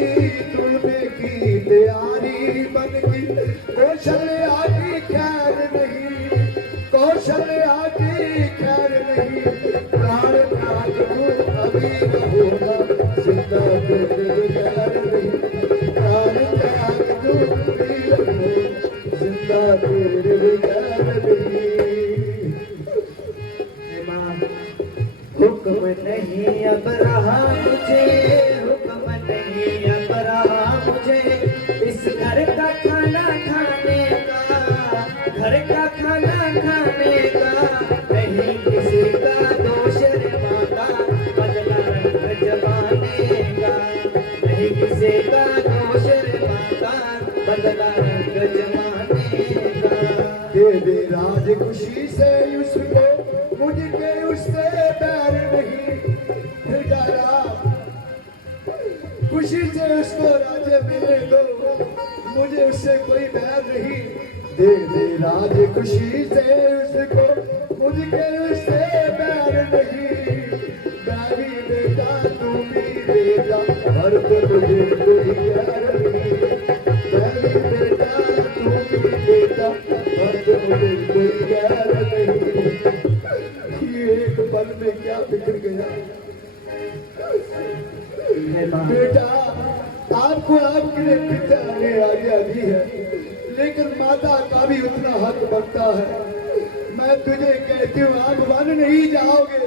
तूने की तैयारी बन की। कौशल्या की खैर नहीं, कौशल्या की खैर नहीं। प्राण त्याग तू अभी न होगा, जिंदा तेरे बगैर नहीं। प्राण त्याग तू अभी न होगा, जिंदा तेरे बगैर नहीं। हुक्म नहीं अब रहा मुझे, हुक्म नहीं अब रहा मुझे। इस घर का खाना खाने का, घर का खाना खाने का। नहीं किसी का दोष रे माता, बदला रंग जमाने का। नहीं किसी का दोष रे माता, बदला रंग जमाने का। दे दे राज खुशी से उसको, मुझके उससे बैर नहीं। बेटा खुशी से उसको राज्य मिलने दो, मुझे उससे कोई बैर नहीं। दे दे राज खुशी से उसको, मुझके उससे बैर नहीं। बैरी बेटा तू भी बेटा, हर तुझे कोई बैर नहीं। बैरी बेटा तू भी बेटा, हर तुझे कोई बैर नहीं। ये एक पल में क्या बिगड़ गया? बेटा आपको आपके पिता ने आज्ञा दी है, लेकिन माता का भी उतना हक बनता है। मैं तुझे कहती हूँ आप वन नहीं जाओगे,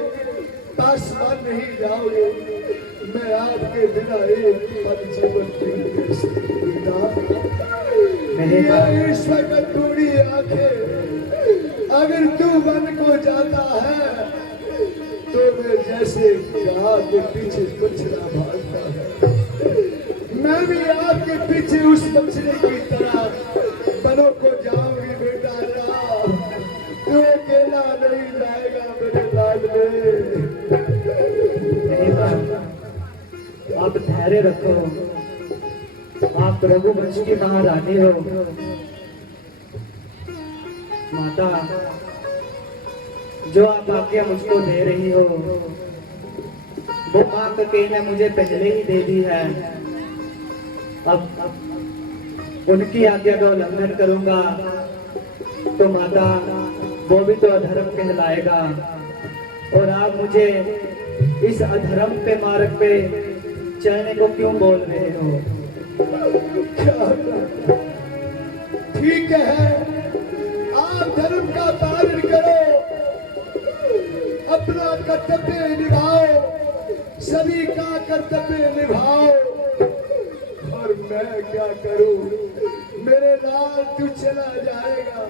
बस वन नहीं जाओगे। मैं आपके बिना एक पल जीवन नहीं दे सकती। ये इस वक्त थोड़ी आंखें, अगर तू वन को जाता है तो मैं जैसे गाय के पीछे बछड़ा भागता है, मैं भी आपके पीछे उस बछड़े की तरह वनों को जाऊंगी। बेटा राम, तू अकेला नहीं जाएगा मेरे लाल में। आप धैर्य रखो, आप रघुवंश की महारानी हो। माता, जो आप आज्ञा मुझको दे रही हो, वो माँ कई ने मुझे पहले ही दे दी है। अब उनकी आज्ञा का उल्लंघन करूंगा तो माता वो भी तो अधर्म कहलाएगा। और आप मुझे इस अधर्म पे मार्ग पे चलने को क्यों बोल रहे हो? ठीक है, आप धर्म का पालन करो, अपना कर्तव्य निभाओ, सभी का कर्तव्य निभाओ। और मैं क्या करूं, मेरे लाल तू चला जाएगा,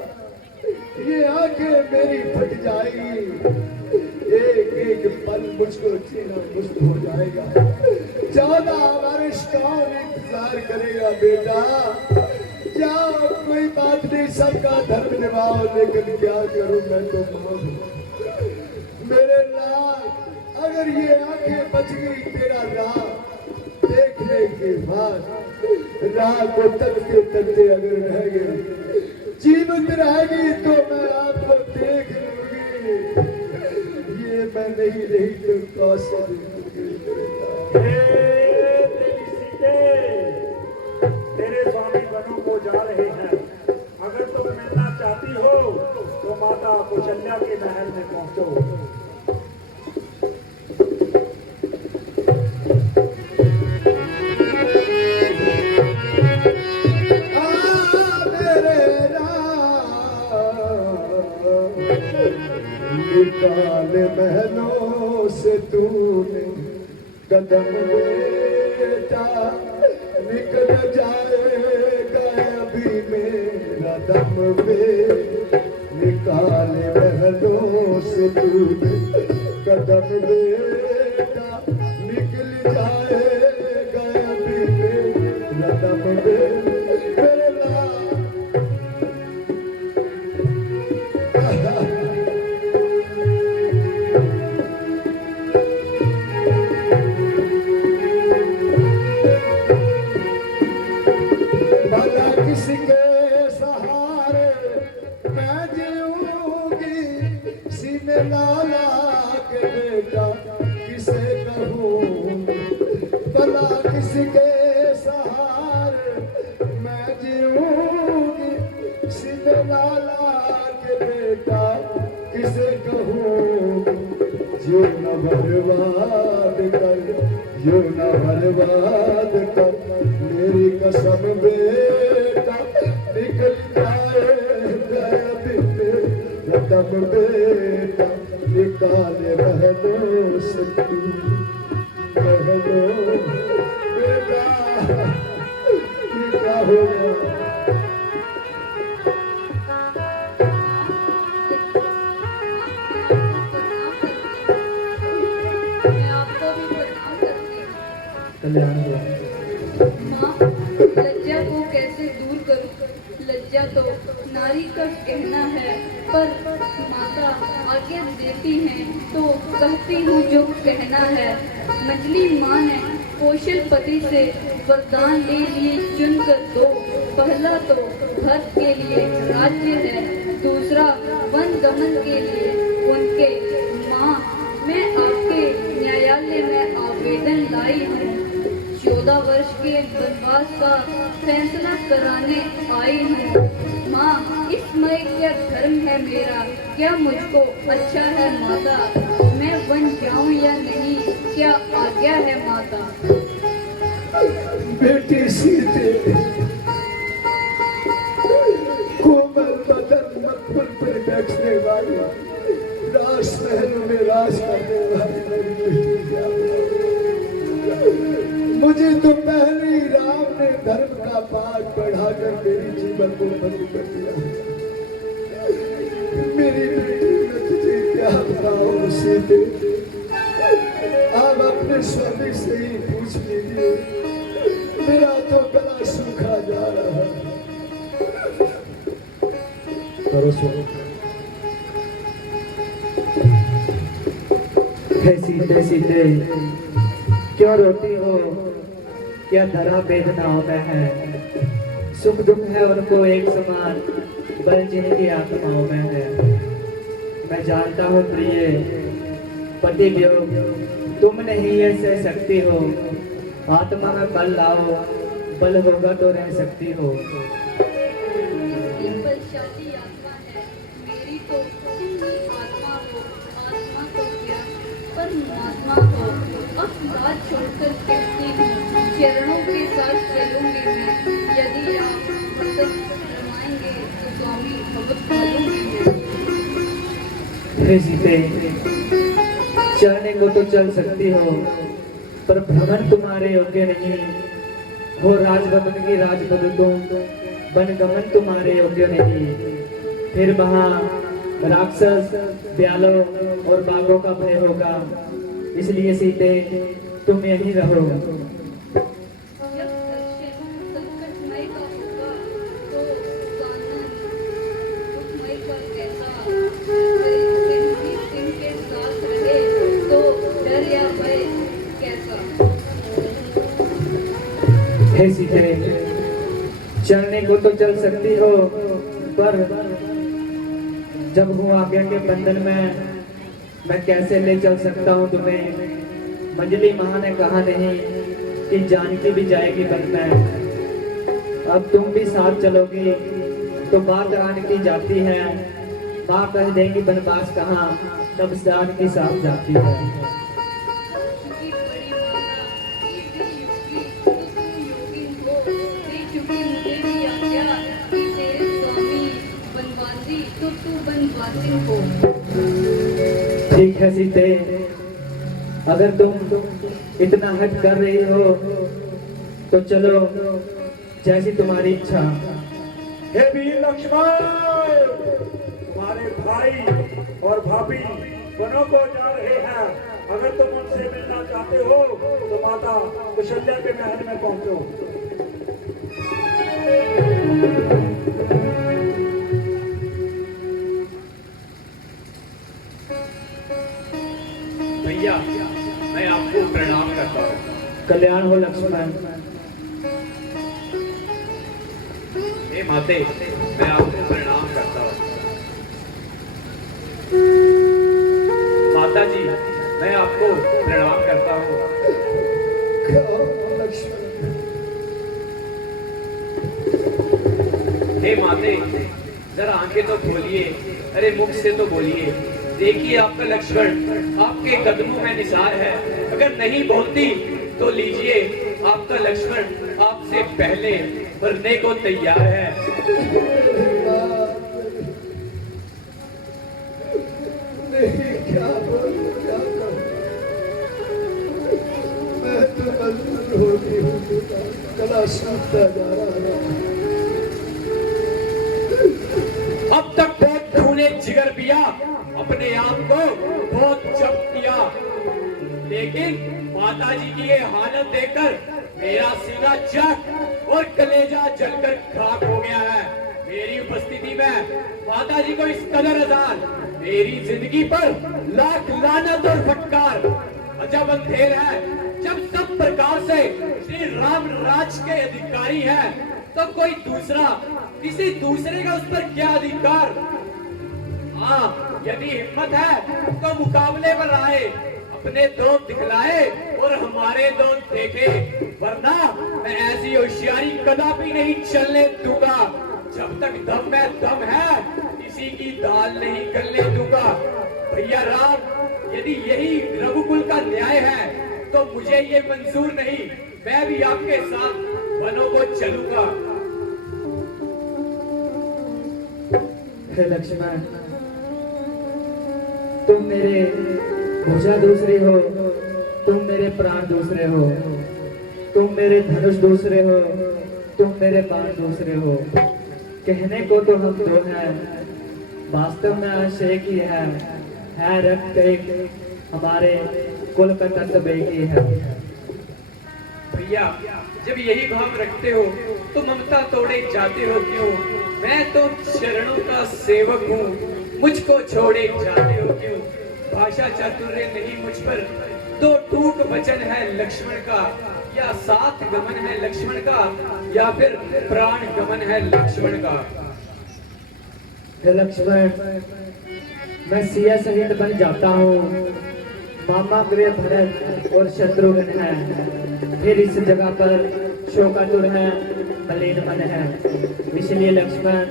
ये आंखें मेरी फट जाएगी, एक एक पल मुझको जीना मुश्किल हो जाएगा। 14 वर्ष कौन इंतजार करेगा बेटा, क्या कोई बात नहीं, सबका धर्म निभाओ, लेकिन क्या करूं मैं तो मां हूं। मेरे लाल, अगर ये आंखें बच गई तेरा राह देखने के बाद, राह को तकते तकते अगर रह गए, जीवित रहेगी तो मैं आपको देख लूंगी, ये मैं नहीं रही तो कैसे देखूंगी। तेरे स्वामी बनों को जा रहे हैं, अगर तुम मिलना चाहती हो तो माता कौशल्या के महल में पहुंचो। निकाल महलों से तूने कदम बेटा, निकल जाएगा अभी मेरा दम बे। निकाल महलों से तूने कदम बेटा, निकल जाएगा अभी मेरा दम बे। मेरे लाल किसके सहारे मैं जीऊंगी, सीने लाला के बेटा किसे कहूंगी, भला किसके सहारे मैं जीऊंगी, सीने लाला के बेटा किसे कहूंगी। जो न बर्बाद कर, जो न बर्बाद कर, मेरी कसम बेटा निकल जाएगा कदम बेटा। निकाल महलों से तू महलों बेटा, क्या हो गया। मैं आपको भी प्रणाम करती हूँ। कल्याण हुआ। माँ, लज्जा को कैसे दूर करूं? लज्जा तो नारी का कहना है, पर माता आज्ञा देती हैं तो कहती हूँ जो कहना है। मछली माँ ने कौशलपति से वरदान ले लिए चुनकर दो, पहला तो भरत के लिए राज्य है, दूसरा वन गमन के लिए उनके। माँ, मैं आपके न्यायालय में आवेदन लाई हूँ, 14 वर्ष के वनवास का फैसला कराने आई हूँ। माँ, इसमें क्या धर्म है मेरा, क्या मुझको अच्छा है माता, मैं वन जाऊँ या नहीं, क्या आज्ञा है माता। बेटी सीते कोमल बदन मखमल पर बैठने वाली, राजमहल में राज करने वाली मेरी बेटी क्या मुझे तो पहले ही राम ने धर्म का पाठ पढ़ाकर मेरी जीवन को बंद कर दिया। मेरी बेटी मैं तुझे क्या बताऊं सीते, आप अपने स्वामी से ही पूछ लीजिए, मेरा तो गला सूखा जा रहा है। करो स्वामी। सीते सीते क्यों रोती हो, क्या धरा वेदनाओं में है, सुख दुख है उनको एक समान, बल जिनकी आत्माओं में है। मैं जानता हूँ प्रिय पति वियोग तुम नहीं ये सह सकती हो, आत्मा में बल लाओ, बल होगा तो रह सकती हो। ये बलशाली आत्मा है मेरी, तो आत्मा हो, आत्मा तो क्या परमात्मा हो। अब बात छोड़कर कहती हूँ, चरणों के साथ चलूंगी मैं, यदि आप मदद फरमाएंगे तो स्वामी भगत करूंगी। हे सीते चलने को तो चल सकती हो, पर भ्रमण तुम्हारे योग्य नहीं हो। राजभवन की राजपदों वनगमन तुम्हारे योग्य नहीं। फिर वहाँ राक्षस, ब्यालों और बाघों का भय होगा। इसलिए सीते तुम यहीं रहो। जब दक्षिण संकटमय का होगा तो कानन सुखमय का कैसा? सिंह भी सिंह के साथ रहे तो डर या भय कैसा? हे सीते, चलने को तो चल सकती हो, पर जब हूँ आज्ञा के बंधन में मैं कैसे ले चल सकता हूँ तुम्हें। मंजली महा ने कहा नहीं कि जानकी भी जाएगी वन में। अब तुम भी साथ चलोगी तो बात जानकी जाती है, माँ कह देंगी बनवास कहाँ, तब जानकी साथ जाती है। चुकी बड़ी माता ये भी योगी तो तू योगिन हो। दे चुकी मुझे भी आज्ञा कि तेरे स्वामी बनवासी तो तू बनवासी हो। ठीक है सीते, अगर तुम इतना हट कर रही हो तो चलो, जैसी तुम्हारी इच्छा। हे वीर लक्ष्मण, तुम्हारे भाई और भाभी वनों को जा रहे हैं। अगर तुम उनसे मिलना चाहते हो तो माता कुशल्या के महल में पहुंचो। भैया, मैं आपको प्रणाम करता हूँ। कल्याण हो लक्ष्मण। हे माते, मैं आपको प्रणाम करता हूँ। माता जी, मैं आपको प्रणाम करता हूँ। हे माते, जरा आंखें तो खोलिए, अरे मुख से तो बोलिए। देखिए आपका लक्ष्मण आपके कदमों में निसार है। अगर नहीं बोलती तो लीजिए, आपका लक्ष्मण आपसे पहले मरने को तैयार है। क्या बोलूं, क्या कहूं? मैं तो मजबूर हो गई हूँ, गला सूखता जा रहा है। अब तक बहुत खूने जिगर पिया, अपने आप को बहुत जब्त किया, लेकिन माताजी की ये हालत देखकर मेरा सीना चट और कलेजा जलकर खाक हो गया है। मेरी उपस्थिति में माताजी को इस कदर अजान, मेरी जिंदगी पर लाख लानत और फटकार। अजब अंधेर है, जब सब प्रकार से श्री राम राज के अधिकारी है तो कोई दूसरा किसी दूसरे का उस पर क्या अधिकार? हाँ, यदि हिम्मत है तो मुकाबले पर आए, अपने दौर दिखलाए और हमारे दौर देखे, वरना मैं ऐसी होशियारी कदापि नहीं चलने दूंगा। जब तक दम में दम है, किसी की दाल नहीं गलने दूंगा। भैया राम, यदि यही रघुकुल का न्याय है तो मुझे ये मंजूर नहीं। मैं भी आपके साथ वनों को चलूंगा। हे लक्ष्मण, तुम मेरे भुजा दूसरे हो, तुम मेरे प्राण दूसरे हो, तुम मेरे धनुष दूसरे हो, तुम मेरे बाण दूसरे हो। कहने को तो हम दो हैं, वास्तव में अंश एक ही है रक्त एक, हमारे कुल का तत्व एक ही है। भैया, जब यही भाव रखते हो तो ममता तोड़े जाते हो क्यों? मैं तो चरणों का सेवक हूँ, मुझको छोड़े जाते हो क्यों? भाषा चातुर्य नहीं मुझ पर, दो टूक वचन है लक्ष्मण का, या सात गमन है लक्ष्मण का, या फिर प्राण गमन है लक्ष्मण का। हे लक्ष्मण, मैं सिया सहित बन जाता हूँ। मामा गृह भरत और शत्रुघ्न है, फिर इस जगह पर शोकातुर है, मलिन मन है। इसलिए लक्ष्मण,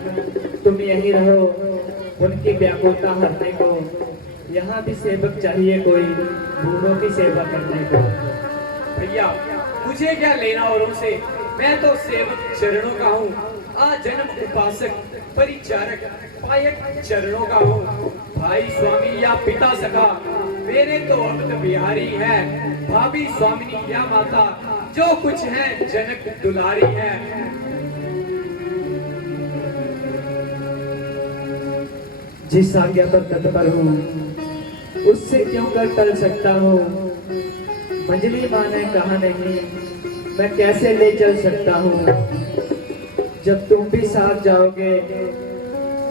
तुम यहीं रहो, उनकी व्याकुलता हरने को। यहाँ भी सेवक चाहिए कोई, बूढ़ों की सेवा करने को। भैया, मुझे क्या लेना औरों से? मैं तो सेवक चरणों का हूँ, आजन्म उपासक परिचारक पायक चरणों का हूँ। भाई स्वामी या पिता सखा मेरे तो अमित बिहारी है, भाभी स्वामिनी या माता, जो कुछ है जनक दुलारी है। जिस आज्ञा पर तत्पर हूँ उससे क्यों कर टल सकता हूँ। मंजली माँ ने कहा नहीं, मैं कैसे ले चल सकता हूँ। जब तुम भी साथ जाओगे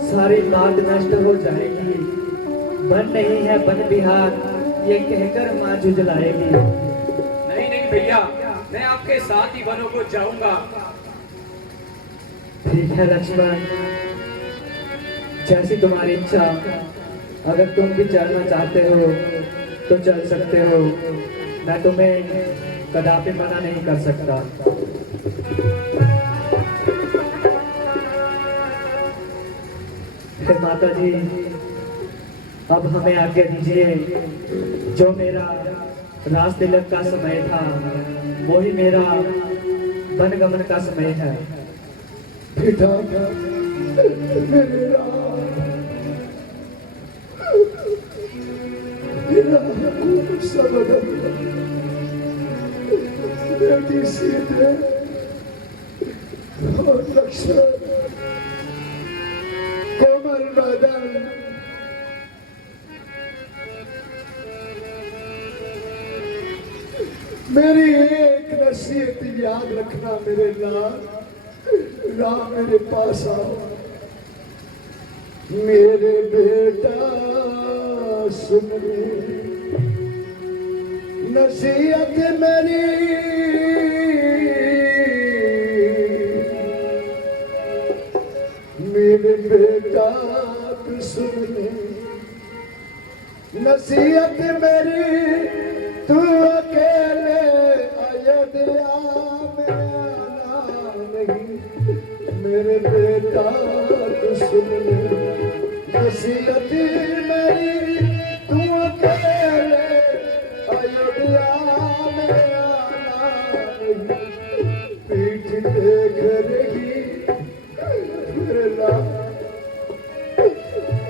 सारी बात नष्ट हो जाएगी। मन नहीं है बन बिहार, ये कहकर माँ झुझलाएगी। नहीं नहीं भैया, मैं आपके साथ ही वनों को जाऊंगा। ठीक है लक्ष्मण, जैसी तुम्हारी इच्छा। अगर तुम भी चलना चाहते हो तो चल सकते हो, मैं तुम्हें कदापि मना नहीं कर सकता। फिर माता जी अब हमें आज्ञा दीजिए। जो मेरा रास तिलक का समय था वो ही मेरा वनगमन का समय है। बेटा मेरे राम, मेरा सब बेटी सीधे और लक्ष्मण कोमल बदन, मेरी एक नसीहत याद रखना मेरे लाल। राम मेरे पास आओ मेरे बेटा, सुन नसीहत मेरी। मेरे बेटा तू सुन नसीहत मेरी। तू अकेले अयोध्या में आना नहीं। मेरे बेटा तू सुन नसीहत मेरी। तू अकेले अयोध्या में आना नहीं। पीठ देख रही मेरे लाल,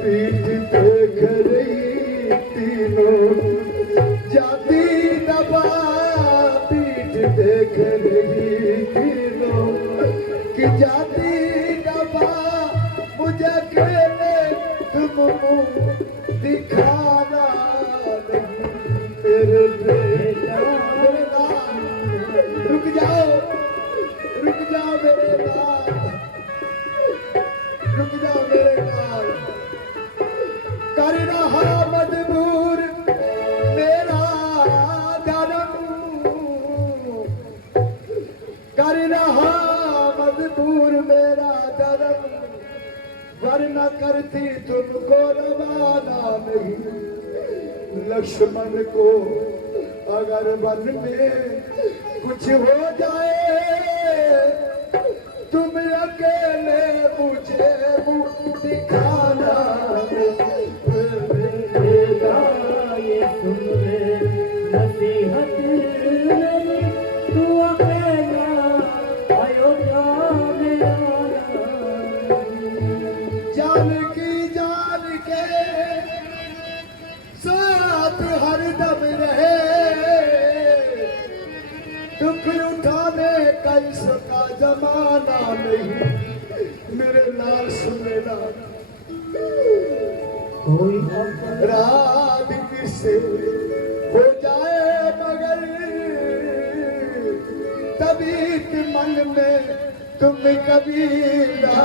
पीठ देख रही तीनों जाति दबा। पीठ देख रही तीनों की जाति दबा। मुझे अकेले तुम मुंह दिखाना नहीं। मेरे बेटा रुक जाओ, रुक जाओ मेरे लाल, रुक जाओ मेरे लाल। कर रहा मजबूर मेरा धर्म, कर रहा मजबूर मेरा धर्म। वरना करती तुमको रवाना नहीं। लक्ष्मण को अगर वन में कुछ हो जाए, तुम अकेले मुझे मुंह दिखाना नहीं। बेटा ये सुन ले नसीहत मेरी। तू अकेला अयोध्या में आना। जान की जान के साथ हरदम रहे। दुख उठाने का इसका जमाना नहीं। मेरे लाल सुनेला कोई रात किसे हो जाए मगर, तभी मन में तुम कभी ना।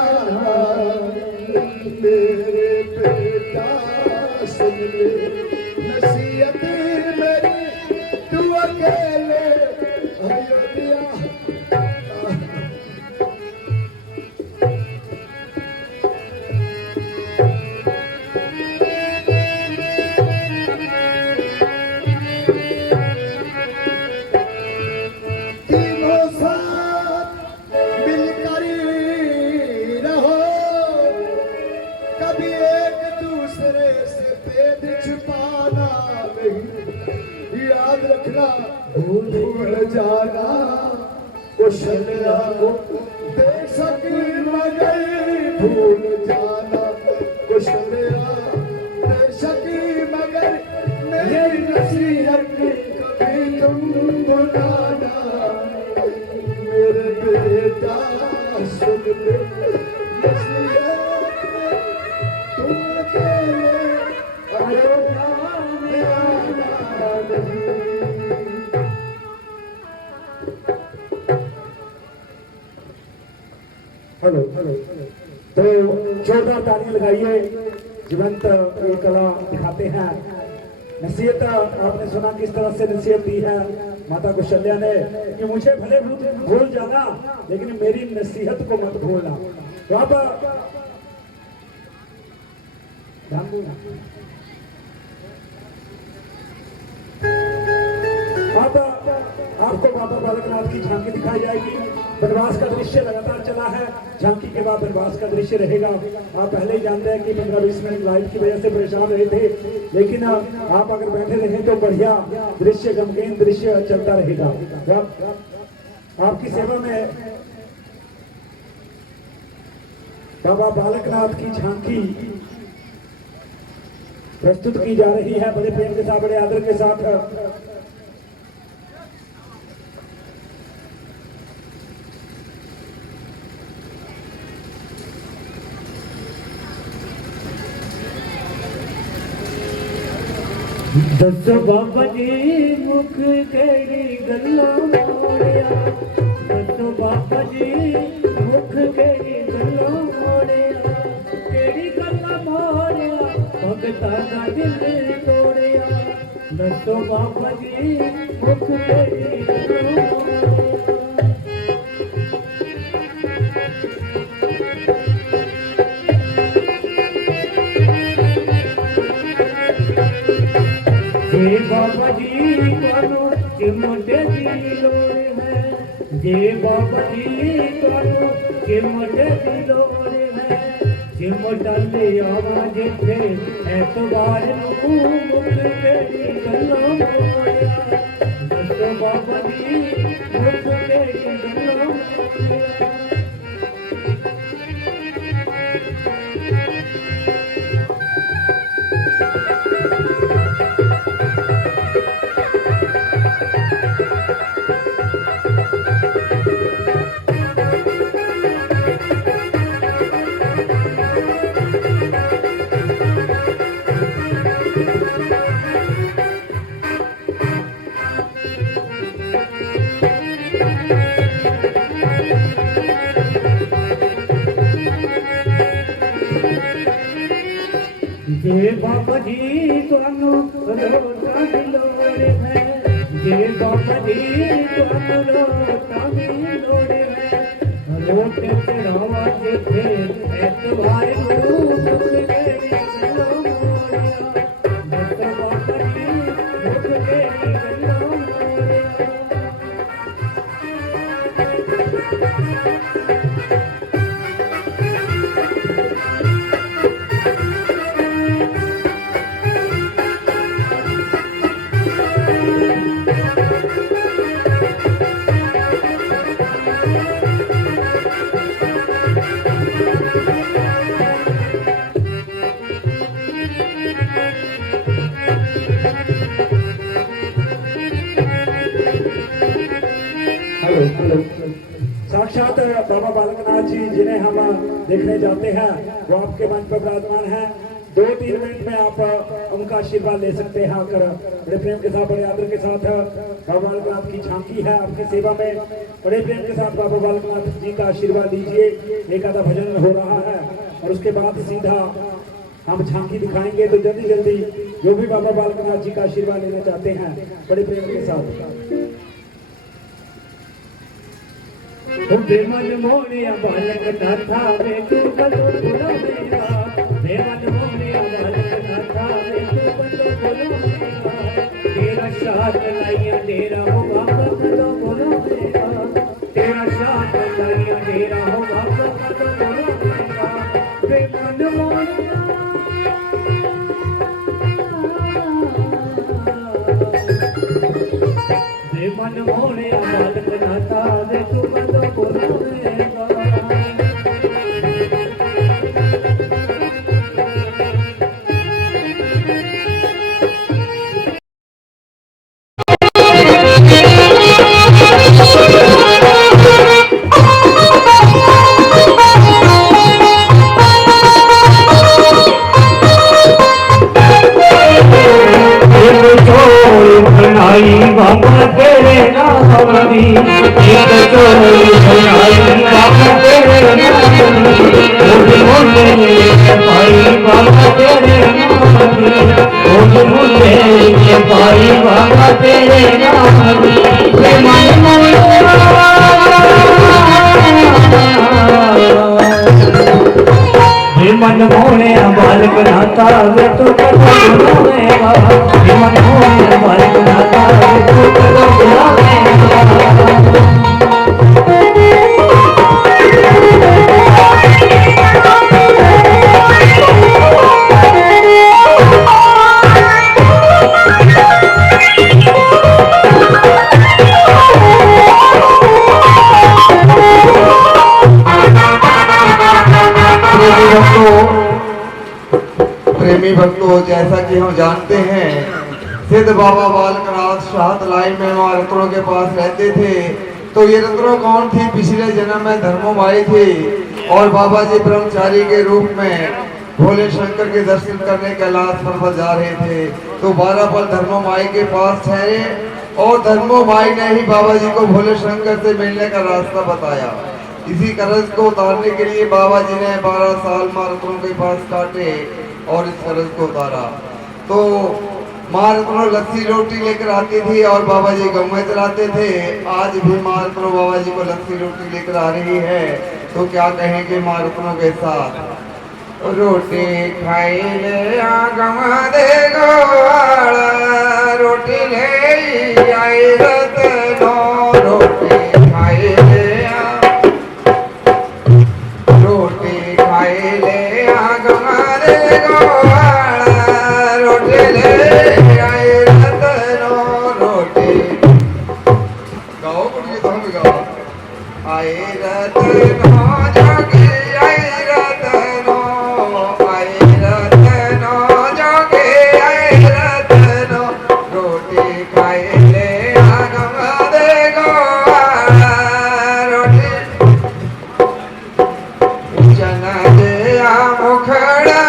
मेरे बेटा सुन ले नसीहत मेरी। तू अकेले अयोध्या तीनों साथ मिलकर रहो। कभी एक दूसरे से भेद छुपाना नहीं। याद रखना भूल जाना कौशल्या को बेशक मगर। भूल जाना कौशल्या बेशक मगर। मेरी नाना मेरे बेटा सुन ले नसीहत तुम तेरे अयोध्या में आना नहीं। हेलो तो जोरदार तालियां लगाइए। जीवंत ये कला दिखाते हैं। नसीहत आपने सुना किस तरह से नसीहत दी है माता कौशल्या ने कि मुझे भले भूल जाना लेकिन मेरी नसीहत को मत भूलना। तो अब ध्यान देना। अब आपको बाबा बालकनाथ की झांकी दिखाई जाएगी। वनवास का दृश्य लगातार चला है। झांकी के बाद वनवास का दृश्य रहेगा। आप पहले ही जानते हैं कि 15-20 मिनट लाइट की वजह से परेशान रहे थे, लेकिन आप अगर बैठे रहे तो बढ़िया दृश्य, गमगीन दृश्य चलता रहेगा। आपकी सेवा में बाबा बालकनाथ की झांकी प्रस्तुत की जा रही है। बड़े प्रेम के साथ, बड़े आदर के साथ। दसो बाबा जी मुख केड़ी गल्ला मोड़िया, दसो बाबा जी मुख केड़ी गल्ला मोड़िया, केड़ी गल्ला मोड़िया भगता दा दिल तोड़िया। दसो बाबा जी मुख केड़ी गल्ला मोड़िया। जे बाबा जी तुहानू चिमटे दी लोड़ है, जे बाबा जी तुहानू चिमटे दी लोड़ है, चिमटा ले आवा जिथे ऐतवार नू मुख तेरी गल्ला मोड़िया। दसो बाबा जी मुख तेरी गल्ला मोड़िया। जे बाबा जी तुहानू रोटा दी लोड़ है, जे बाबा जी तुहानू रोटा दी लोड़ है, रोटे चढ़ावा जिथे ऐतवार नू मुख तेरी गल्ला मोड़िया। दसो बाबा जी मुख तेरी गल्ला मोड़िया। साक्षात बाबा बालकनाथ जी जिन्हें हम देखने जाते हैं वो आपके मंच पर विराजमान हैं। 2-3 मिनट में आप उनका आशीर्वाद ले सकते हैं आकर। बड़े प्रेम के साथ, बड़े आदर के साथ बाबा बालकनाथ की झांकी है आपकी सेवा में। बड़े प्रेम के साथ बाबा बालकनाथ जी का आशीर्वाद लीजिए। एक आधा भजन हो रहा है और उसके बाद सीधा हम झांकी दिखाएंगे। तो जल्दी जल्दी जो भी बाबा बालकनाथ जी का आशीर्वाद लेना चाहते हैं बड़े प्रेम के साथ। बेमन मोरिया बालक नाथा वे तू बलो बोलो मेरा, बेमन मोरिया बालक नाथा वे तू बलो बोलो मेरा, तेरा साथ लाइया तेरा हो बाबा बलो बोलो मेरा, तेरा साथ लाइया तेरा हो बाबा बलो बोलो मेरा। बेमन मोरिया बेमन मोरिया बालक नाथा वे तू बलो बोलो मेरा। भी एक चोरी बनाई बाबा तेरे नाम की मुझे ये भाई बाबा तेरे नाम की मुझे ये भाई बाबा तेरे नाम की मन मोने बालक नाता वे तो कदम बुलावेगा मन मोने बालक नाता वे तो कदम बुलावेगा प्रेमी भक्तों, जैसा कि हम जानते हैं सिद्ध बाबा बालकनाथ शाहत लाई में मां रत्नों के पास रहते थे। तो ये रत्नों कौन थी? पिछले जन्म में धर्मोमाई थी और बाबा जी ब्रह्मचारी के रूप में भोले शंकर के दर्शन करने कैलाश पर्वत जा रहे थे। तो 12 पल धर्मोमाई के पास ठहरे और धर्मोमाई ने ही बाबा जी को भोले शंकर से मिलने का रास्ता बताया। इसी कर्ज को उतारने के लिए बाबा जी ने 12 साल मां रत्नों के पास काटे और इस कर्ज को उतारा। तो मां रत्नों लस्सी रोटी लेकर आती थी और बाबा जी गऊ चलाते थे। आज भी मां रत्नों बाबा जी को लस्सी रोटी लेकर आ रही है। तो क्या कहेंगे मां रत्नों के साथ? रोटी खाई ले गवा दे गोवाला, रोटी ले आई रत्नो, रोटी खाई ले रोटी खाई ले गवा दे गोवाला, रोटी ले आई रत्नो, रोटी गाओ कुड़ी तुम गाओ। आई रत्नो जोगी आई रत्नो, आई रत्नो जोगी आई रत्नो, रोटी खाई ले गवा दे गोवाला, रोटी चना दे मुखड़ा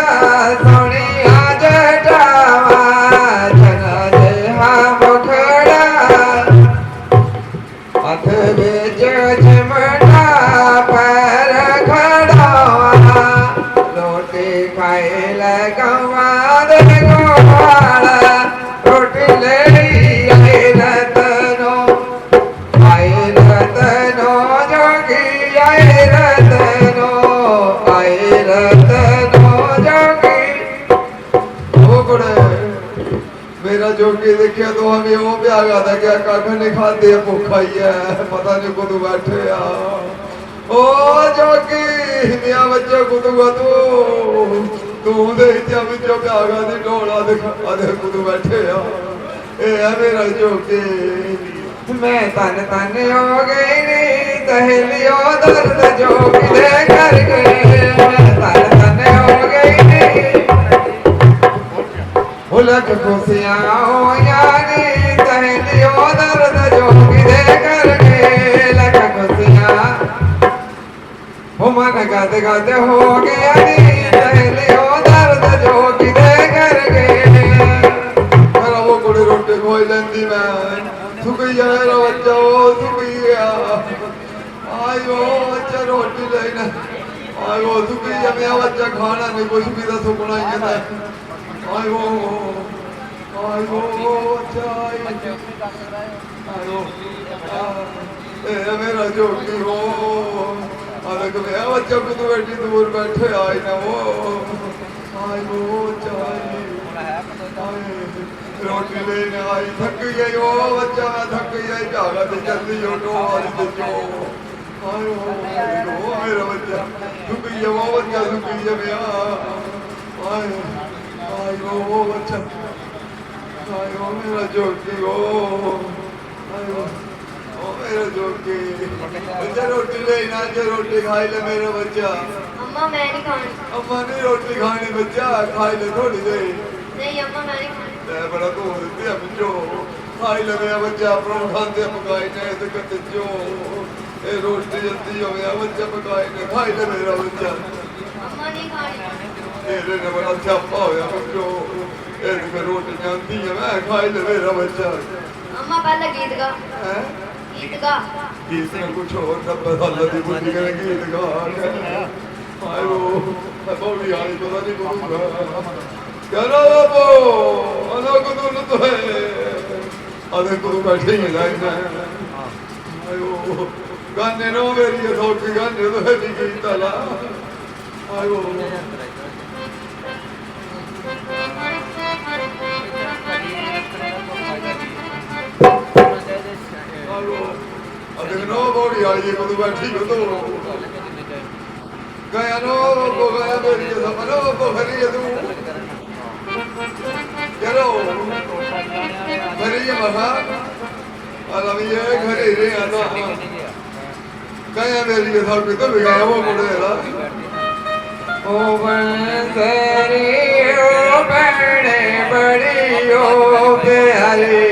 सोनिया जटावा, चना दे मुखड़ा हथ बेच झमटा पैर खड़ावा, रोटी खाई ले गवा दे गोवाला, रोटी ले आई रत्नो, आई रत्नो जोगी आई रत्नो, आई रत्नो जोगी। वो कुड़े मेरा जोगी देखिया तो हमें वो भी आ गया था क्या कख नहीं खाते भूखा ही है, पता नहीं कुछ बैठे ओ जोगी मियां बच्चे कुछ तू दे बिचो पे आ गया थी ढोला दिखा कुछ बैठे ए है मेरा जोगी। मैं तन तन हो गई नी सहेलियो दर्द जोगी दे कर गए, मैं तन तन हो गई नी उलट खुशियां हो यानी सहेलियो दर्द जोगी दे कर गए, लख खुशियां मन गाते गाते हो गया नी सहेलियो दर्द जोगी दे कर गए। वो कुड़ी रोटी खोई लेंदी मैं सुखी जाए बच्चा सुखी गया आयो बच्चा रोटी लेना आयो सुखी जा मेरा बच्चा खाना नहीं कुछ भी तो सुखना ही है आयो आयो बच्चा आयो ए मेरा जोगी हो अलग मेरा बच्चा को तो बैठी दूर बैठे आई ना वो आयो चाहिए रोटी लेने आई थक गई वो बच्चा थक गई जागा तो जल्दी उठो और जो आयो मेरा बच्चा सुखी है वो बच्चा सुखी है मेरा आयो आयो वो बच्चा आयो मेरा जोगी हो आयो ओ मेरा जोगी बच्चा रोटी लेना जो रोटी खाई ले मेरा बच्चा। अम्मा मैं नहीं खानी। अम्मा नहीं रोटी खानी बच्चा खाई ले थोड़ी देर। नहीं अम्मा मैं नहीं खानी। बड़ा तो होती है बच्चों खाई ले मेरा बच्चा परोठा दे पकाई ने तो कहते जो ए रोटी जल्दी हो गया बच्चा पकाई ने खाई ले मेरा बच्चा। अम्मा नहीं खानी। ए ने बड़ा छापा हो गया बच्चों ए रोटी जानती है मैं खाई ले मेरा बच्चा। अम्मा पहले गीत गा। हैं गीत गा इसमें कुछ और सब बदल दी बुद्धि करेंगे गीत गा हाय वो बौड़ी आई तो नहीं बोलूंगा चलो वो अनो को तो है अरे को बैठे ही लाइन में आयो गाने नो मेरी ये थोड़ी की गाने तो है नहीं गीत ला आयो अरे नो बौड़ी आई को तो बैठी हो तो गया नो को गया मेरी ये सब नो को खरी है तू चलो मेरी ये महा अलग ये घरे रे आना गया मेरी ये सब तो भी गया वो मुड़े ला ओ बंसरी ओ बड़े बड़ी ओ प्यारी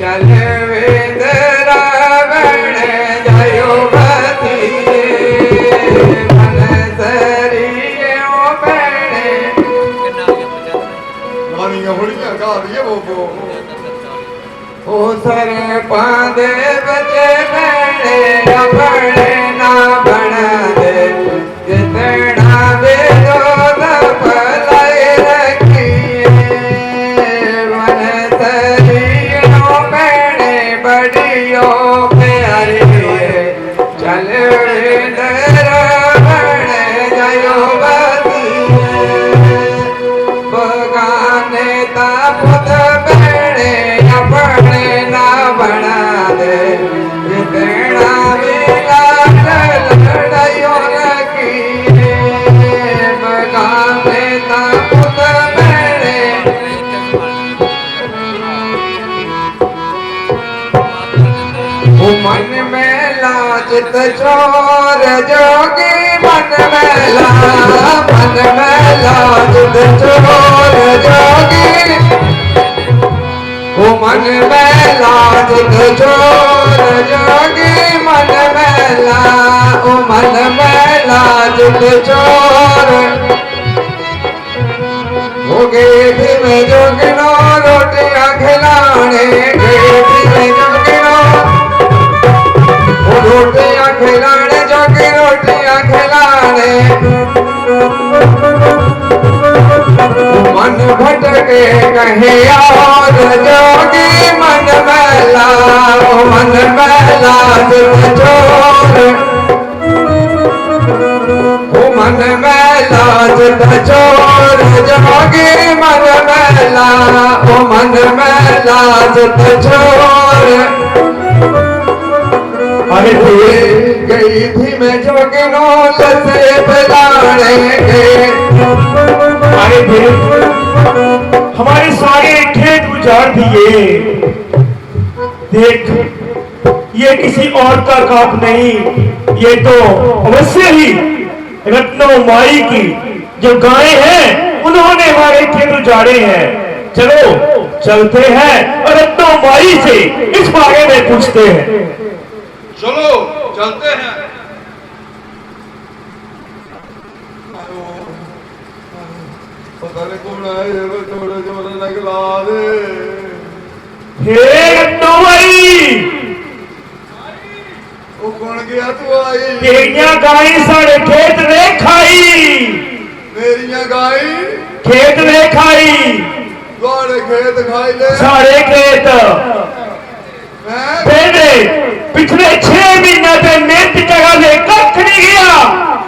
चल वेंदरा बड़े जायो बती बंसरी ओ बड़े मानिया होड़ियां गा दिए वो ओ सर पांदे बचे बड़े बड़े ना बना दे जितना दे दो पलाई रखिए मन तरियो बड़े बड़ियो प्यारी चल वेंदर बड़े जायो बतिए बगाने ता पुत बड़े अपने ना बना दे जितना मिला लड़ाइयो रखिए बगाने ता पुत बड़े मन में लाजत चोर जोगी मन में लाजत चोर जोगी ओ मन में लाजत चोर जोगी मन में लाजत चोर हो गए भी में जोगिनो रोटियां खिलाने गए भी में जोगिनो रोटियां खिलाने जोगी रोटियां खिलाने मन भटके कहे और जोगी मन मैला चोर मन मैला चोर जोगी मन मैला चोर अरे गई थी मैं जोगिनो लसे बलाने गए अरे हमारे सारे खेत उजाड़ दिए देख ये किसी और का काम नहीं ये तो अवश्य ही रत्नो माई की जो गायें हैं उन्होंने हमारे खेत उजाड़े हैं चलो चलते हैं और रत्नो माई से इस बारे में पूछते हैं चलो चलते हैं पता नहीं कौन आए वो थोड़े जोर लगला दे हे रत्नो माई वो कौन गया तू आई तेरियां गाय साढ़े खेत ने खाई मेरियां गाय खेत ने खाई सारे खेत खाई ले सारे खेत पहले पिछले 6 महीने से मेहनत जगह ले कख नहीं गया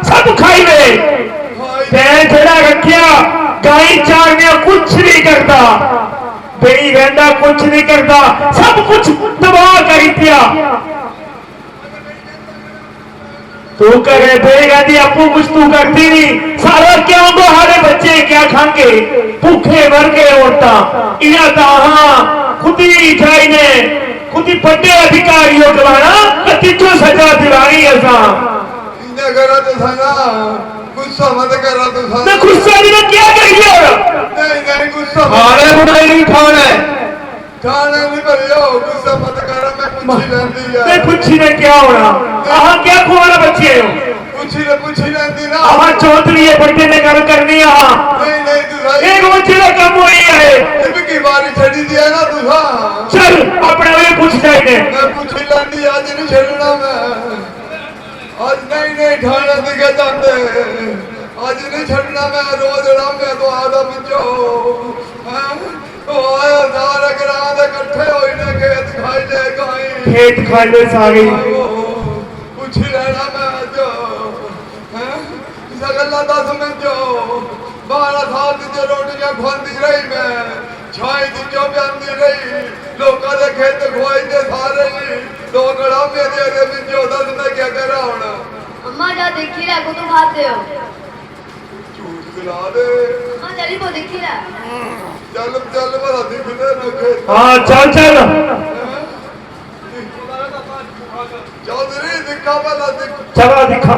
सब खाई ले तेरा रखिया गाय चारने कुछ नहीं करता बेड़ी रहना कुछ नहीं करता सब कुछ तबाह कर दिया तू करे बेगा दी आपको कुछ तू करती नहीं सारा क्या होगा हमारे बच्चे क्या खाएंगे भूखे मर गए औरता इना ताहा खुद ही जाई ने खुद ही बड़े अधिकारियों करवाना कतिचो सजा दिलानी ऐसा इंजा करा तो थाना गुस्सा मत करा तो थाना मैं गुस्सा नहीं क्या करिए नहीं गुस्सा खाने बुढ़ाई नहीं खाने खाने नहीं भरियो गुस्सा मत करा मैं पूछी लेंदी है मैं पूछी ने क्या होना आहा क्या खुआना बच्चे हो पूछी लेंदी ना आहा चौधरी ये बड़े ने गल करनी आहा नहीं तू भाई एक बच्चे का काम हुई है ये की बारी छड़ी दिया ना तू हां चल अपने वे पूछ जाए मैं पूछी लेंदी जाते आज नहीं छड़ना मैं रोज रामे तो आदा पिछो आया सारे ग्रां दे इकट्ठे होई ने खेत खाई ले गई खेत खाने से आ गई कुछ लेना मैं जो सगला 10 मिनट जो 12 साल की रोटियां खाती रही मैं छाई दी जो प्यांदी रही लोगों के खेत खुआई दे सारे दो गड़ामे दे पिछो 10 में क्या करा होना अम्मा जा देखी रहा को तुम खाते हो झूठ गिला दे हाँ चली वो देखी रहा चल चल बड़ा दिखते न खेत हाँ चल चल चौधरी दिखा वाला दिख चला दिखा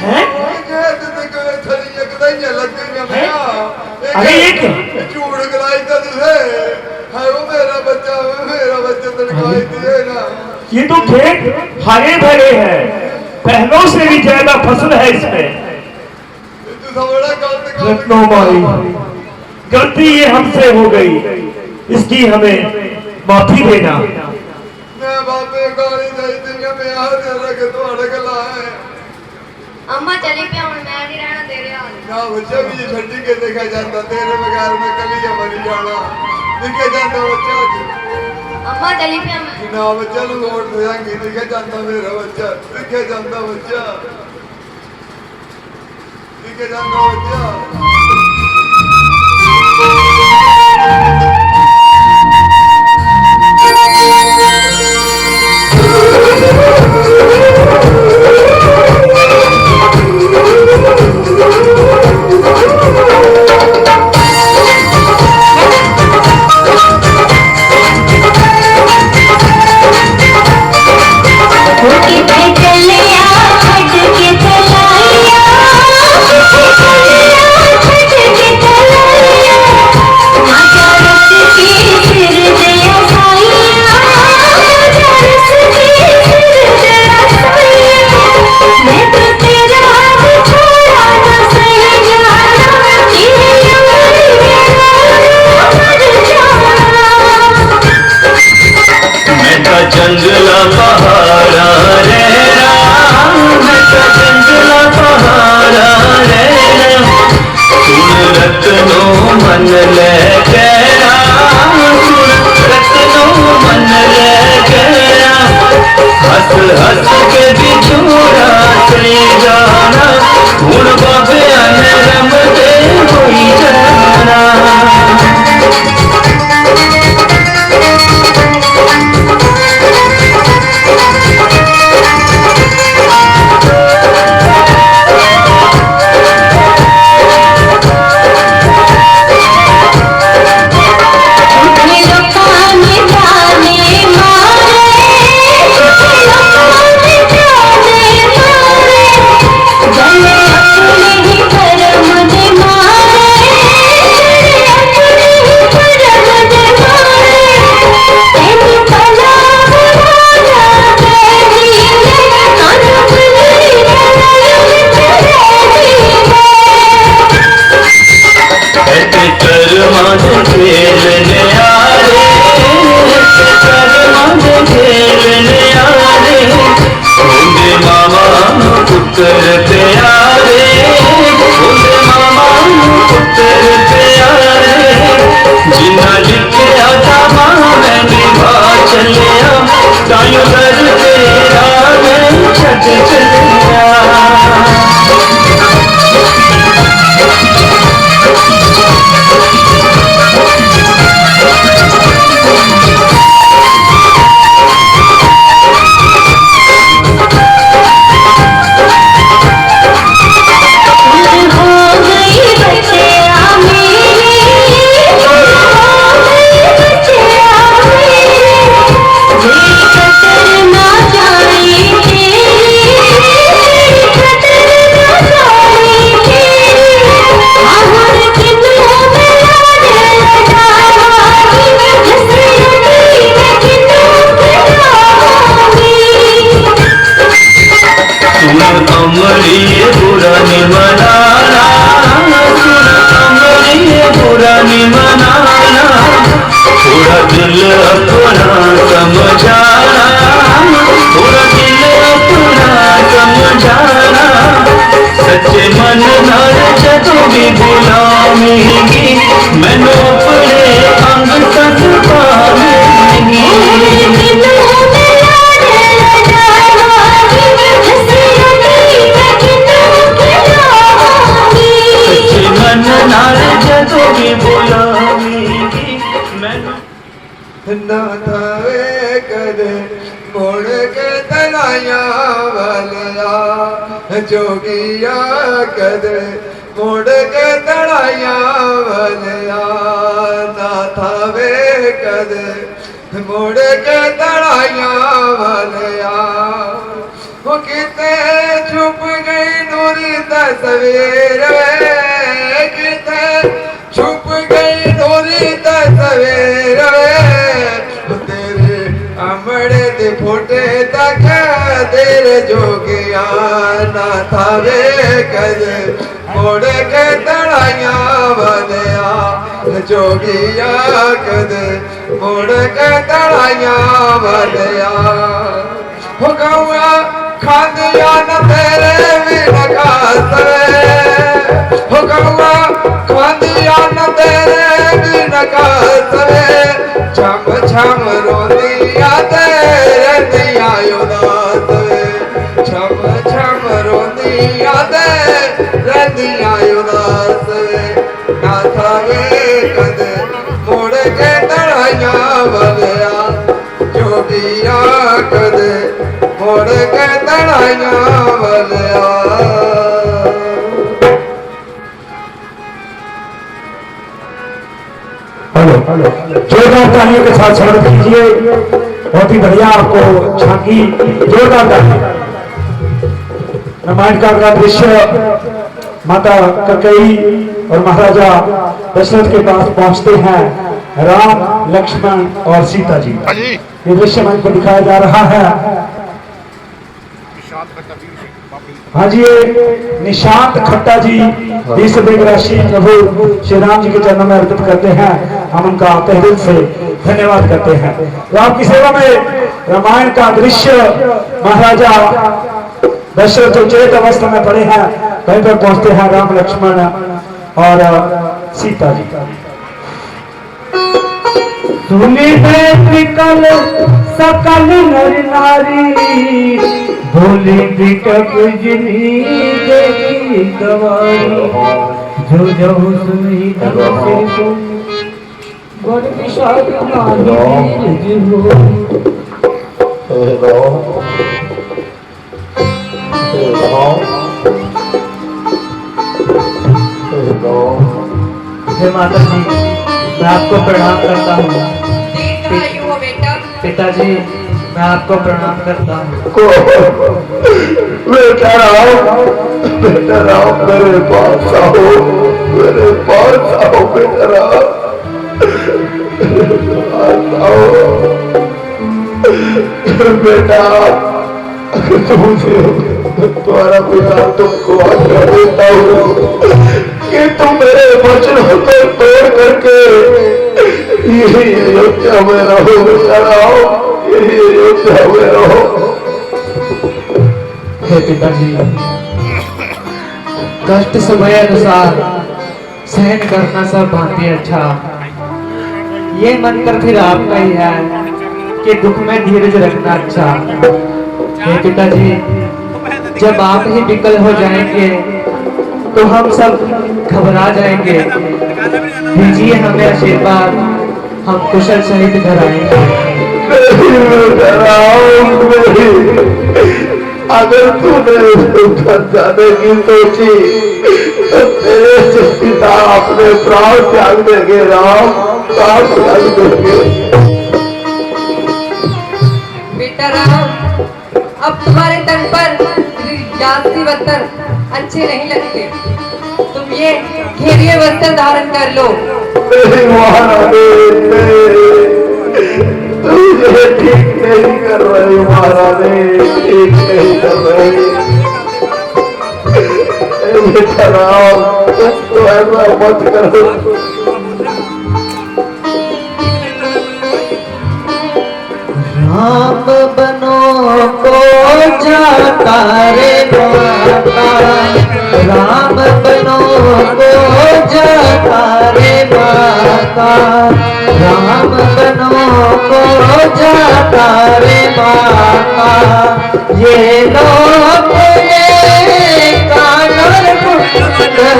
हैं खेत दिख थली एक दइया लग गई मैं अरे ये क्या झूठ गिलाई तो तुझे है वो मेरा बच्चा तड़काई दिए ना ये तो खेत हरे भरे हैं पहलों से भी ज्यादा फसल है इसमें तू थोड़ा गलत काम रत्नो माई गलती ये हमसे हो गई इसकी हमें माफी देना मैं बापे गाली दई दी मैं यार रख तोड़े गला है अम्मा चली पे मैं नहीं रहना दे रहा ना बच्चा भी ये छड्डी के देखा जाता तेरे बगैर में कलिया मरी जाना दिखे जाता बच्चा अम्मा चली पे ना बच्चा नु वोट देंगे दिखे जाता मेरा बच्चा दिखे जाता बच्चा दिखे जाता बच्चा जंगला पहाड़ा रे जंगला पहाड़ा रे सुन रत्नो मन ले गया रत्नो मन ले गया हंस हंस के बिछोड़ा से जाना हूं बाबे रमदे होई जाना ना थावे कदे मोड़ के तनाया वाला जोगिया कदे मोड़ के तनाया वाला ना थावे कदे मोड़ के तनाया वाला वो किते छुप गई नूरी तस्वीर किते छुप गई नूरी तस्वीर तेरे अमड़े दे फोटे तक तेरे जोगिया ना थावे कदे मोड़ के तड़ाइया बदया जोगिया कदे मोड़ के तड़ाइया बदया हो गौआ खादिया न तेरे बिन खासवे हो गौआ खादिया न तेरे बिन खासवे छम छम रोंदिया तेरे दिया उदास वे छम छम रोंदिया तेरे दिया उदास वे ना थावे कदे मोड़ के तड़ाइया बदया जोगिया कदे मोड़ के तड़ाइया बदया। हेलो जोरदार तालियों के साथ स्वागत कीजिए। बहुत ही बढ़िया आपको झांकी जोरदार ताली। रामायण काल का दृश्य माता कैकेयी और महाराजा दशरथ के पास पहुंचते हैं, राम लक्ष्मण और सीता जी। ये दृश्य मंच पर दिखाया जा रहा है। हाँ जी, ये निशांत खट्टा जी 20 रुपए की राशि प्रभु श्री राम जी के चरणों में अर्पित करते हैं। हम उनका तहे दिल से धन्यवाद करते हैं। तो आपकी सेवा में रामायण का दृश्य महाराजा दशरथ जो चेत अवस्था में पड़े हैं, वहीं पर पहुंचते हैं राम लक्ष्मण और सीता जी। सुनी विकल सकल नर नारी भोली बिटक जिनी देवी गवारी जो जो सुनी तब सिर तुम गुण विशाल नारी जिहो। हे माता जी, मैं आपको प्रणाम करता हूँ। पिताजी, मैं आपको प्रणाम करता हूँ। बेटा राम मेरे पास आओ, मेरे पास आओ बेटा राम, आओ बेटा। तुम्हारा पिता तुमको आज्ञा देता हूँ कि तुम मेरे वचनों को तोड़ करके यही अयोध्या में रहो बेटा राम, यही अयोध्या में रहो। हे पिताजी, कष्ट समय अनुसार सहन करना सब भांति अच्छा। ये मंत्र फिर आपका ही है कि दुख में धीरज रखना अच्छा। हे पिताजी, जब आप ही विकल हो जाएंगे तो हम सब घबरा जाएंगे। दीजिए हमें आशीर्वाद, हम कुशल सहित घर आएंगे। अगर तूने घर जाने की सोची तो तेरे से पिता अपने प्राण त्याग देंगे राम, प्राण त्याग देंगे। बेटा राम, अब तुम्हारे तन पर जाति वस्त्र अच्छे नहीं लगते, तुम ये घेरिए वस्त्र धारण कर लो। महारानी, तुम ये ठीक नहीं कर रही महारानी, ठीक नहीं कर रही। बेटा राम, तुम तो ऐसा मत करो। राम बनो को जाता रे माता, राम बनो को जाता रे माता, राम बनो को जाता रे माता। ये लोग कानर कुंडल,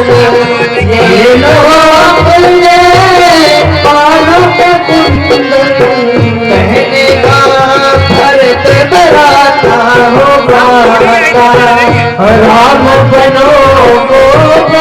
ये लोग बालों के राम बनो गोदातारी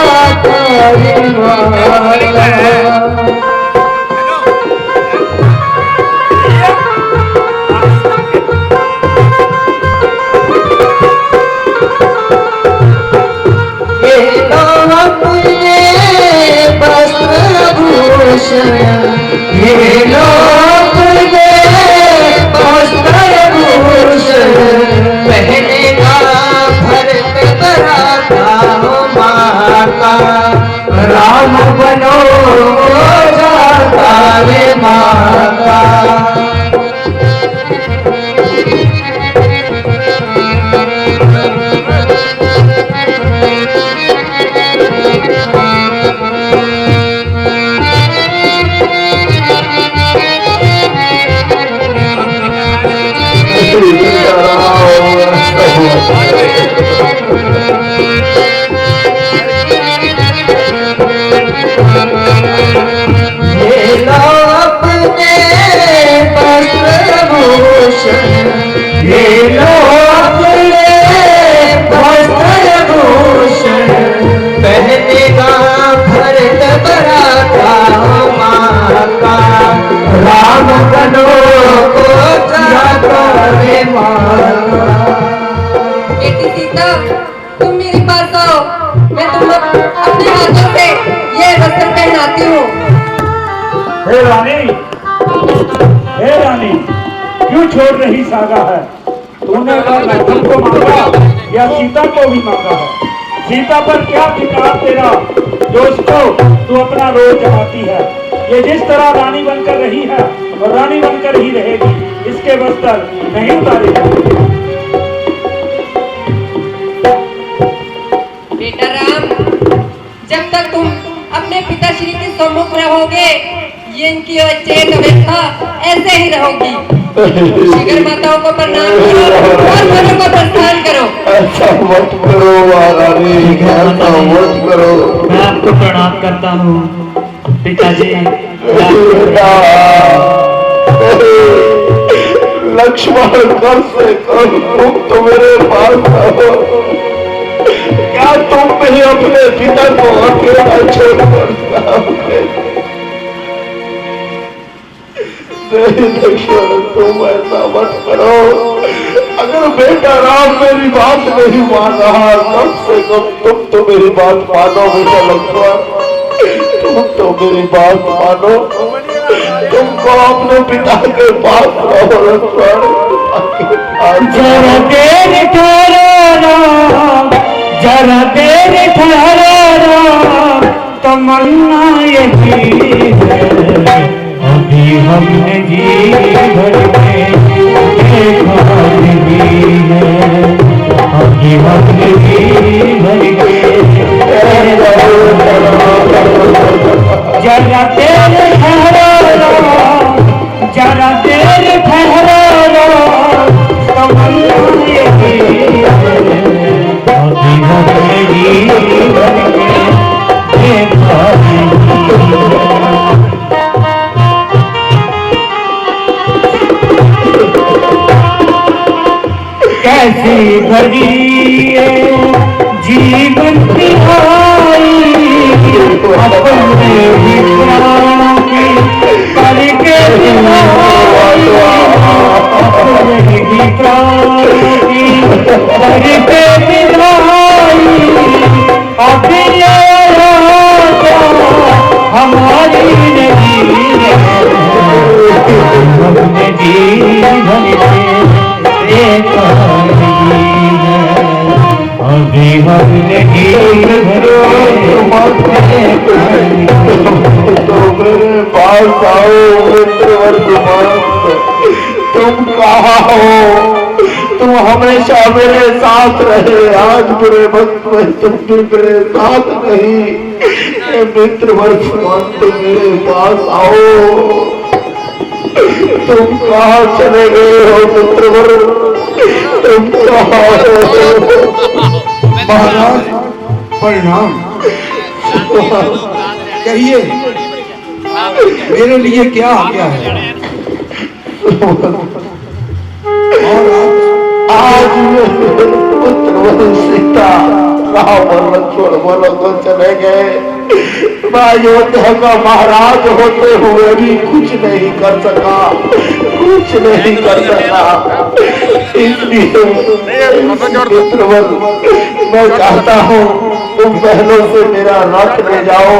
माला। ये लोग पहने का भरत बराता माता। राम बनो जाता रे माता। बेटी सीता, तुम मेरे पास आओ, मैं तुम्हें अपने हाथों से ये वस्त्र पहनाती हूँ। हे रानी, क्यों छोड़ रही सागा है? तूने लखन को मांगा या सीता को भी मांगा है? सीता पर क्या अधिकार तेरा जो उसको तू अपना रोज जमाती है? ये जिस तरह रानी बनकर रही है और रानी बनकर ही रहेगी, इसके वस्त्र नहीं उतारेगी। बेटा राम, जब तक तुम अपने पिताश्री के सम्मुख रहोगे, ये इनकी अचेत अवस्था ऐसे ही रहोगी। शिखर माताओं को प्रणाम करो और मनो को प्रस्थान करो। ऐसा मत करो महारानी, ऐसा मत करो। मैं आपको प्रणाम करता हूँ पिताजी। लक्ष्मण कर से कर, तुम तो मेरे पास रहो। क्या तुम भी अपने पिता को अकेला छोड़कर जाओगे? नहीं लक्ष्मण, तुम ऐसा मत करो। अगर बेटा राम मेरी बात नहीं मान रहा, कम से कम तुम तो मेरी बात मानो। बेटा लक्ष्मण, तुम तो मेरी बात मानो। तुमको अपने पिता के पास रहो लक्ष्मण। जरा देर ठहरो, जरा देर ठहरो, तमन्ना यही है अभी हमने जी भर के देखा नहीं है। अभी हमने जी भर के जरा देर ठहरो, जरा देर ठहरो, तमन्ना यही है अभी हमने जी भर के देखा नहीं है। कैसी भरी जीवन की आई, अपने ही प्राणों की करके दिलाई, अपने ही प्राणों की करके दिलाई। अभी हमारी नहीं हमने जीवन अभी हमने तो मेरे पास आओ तुम कहाँ हो? तुम हमेशा मेरे साथ रहे, आज बुरे वक्त में तुम भी मेरे साथ नहीं। मित्र वर्षमान, तुम मेरे पास आओ। तुम कहाँ चले गए हो मित्र? तुम कहाँ हो? महाराज प्रणाम। कहिए मेरे लिए क्या आ गया है? और आज पुत्र सीता राम और लक्ष्मण बोलो तो चले गए। मैं अयोध्या का महाराज होते हुए भी कुछ नहीं कर सका, कुछ नहीं कर सका। इसलिए मित्रवर मैं चाहता हूँ तुम बहनों से मेरा रथ ले जाओ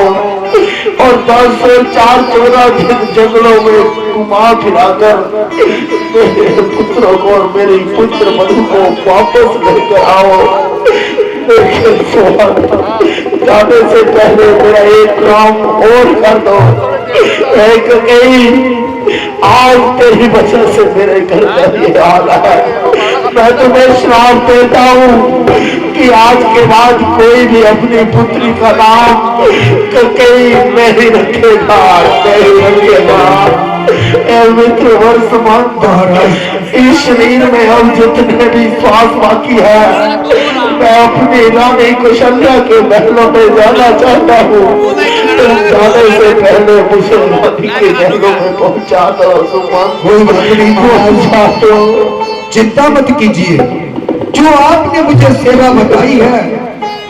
और 10 से 4-14 दिन जंगलों में घुमा फिराकर मेरे पुत्रों को और मेरी पुत्र मधु को वापस लेकर आओ। जाने से पहले मेरा एक काम और कर दो। एक आज तेरी वजह से मेरे घर का ये हाल है। मैं तुम्हें श्राप देता हूँ कि आज के बाद कोई भी अपनी पुत्री का नाम कई नहीं रखेगा, नहीं रखेगा। मित्र वर्षमान इस शरीर में अब जितने भी श्वास बाकी है, मैं अपनी रानी कौशल्या के महलों में जाना चाहता हूँ। तुम जाने से पहले मुझे रानी के महलों में पहुँचा दो। कोई बात नहीं, पहुँचा दो। चिंता मत कीजिए, जो आपने मुझे सेवा बताई है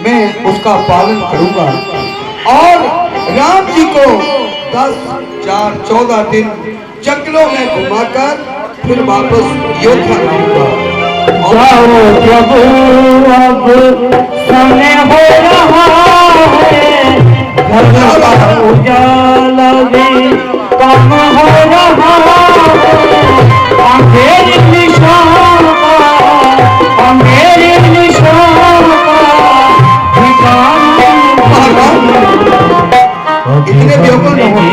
मैं उसका पालन करूंगा और राम जी को 10, 4, 14 दिन जंगलों में घुमाकर फिर वापस अयोध्या लाऊंगा। जाओ प्रभु अब समय हो रहा है, घर का उजाला भी कम हो रहा है। अंधेरे निशान का, अंधेरे निशान का इतने बेवकूफ न हो।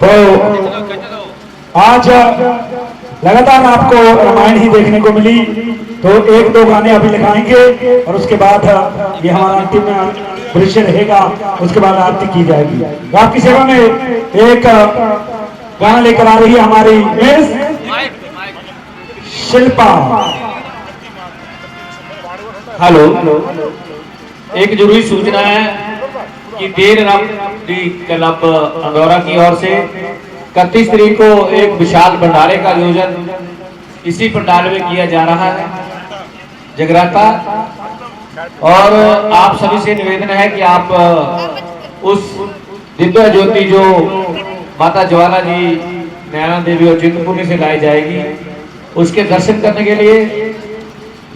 तो आज लगातार आपको रामायण ही देखने को मिली, तो 1-2 गाने अभी लिखाएंगे और उसके बाद ये हमारा अंतिम दृश्य रहेगा। उसके बाद आरती की जाएगी। आपकी सेवा में एक गाना लेकर आ रही है हमारी मिस शिल्पा। हेलो, एक जरूरी सूचना है कि देर रात्रि क्लब अंदौरा की ओर से 31 तारीख को एक विशाल भंडारे का आयोजन इसी पंडाल में किया जा रहा है, जगराता। और आप सभी से निवेदन है कि आप उस दिव्य ज्योति जो माता ज्वाला जी, नैना देवी और चिंतपूर्णी से लाई जाएगी, उसके दर्शन करने के लिए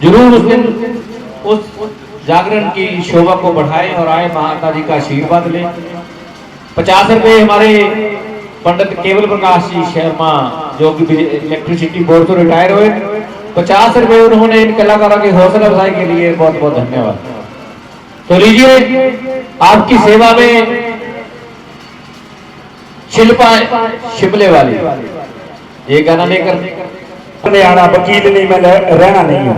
जरूर उस दिन उस जागरण की शोभा को बढ़ाएं और आए, माता जी का आशीर्वाद लें। 50 रुपए हमारे पंडित केवल प्रकाश जी शर्मा जो कि इलेक्ट्रिसिटी बोर्ड से रिटायर हुए, 50 रुपए उन्होंने इन कलाकारों की हौसला अफजाई के लिए बहुत बहुत धन्यवाद। तो लीजिए, आपकी सेवा में शिल्पा शिमले वाली ये गाना लेकर आना, वकील नहीं, मैं रहना नहीं हूँ।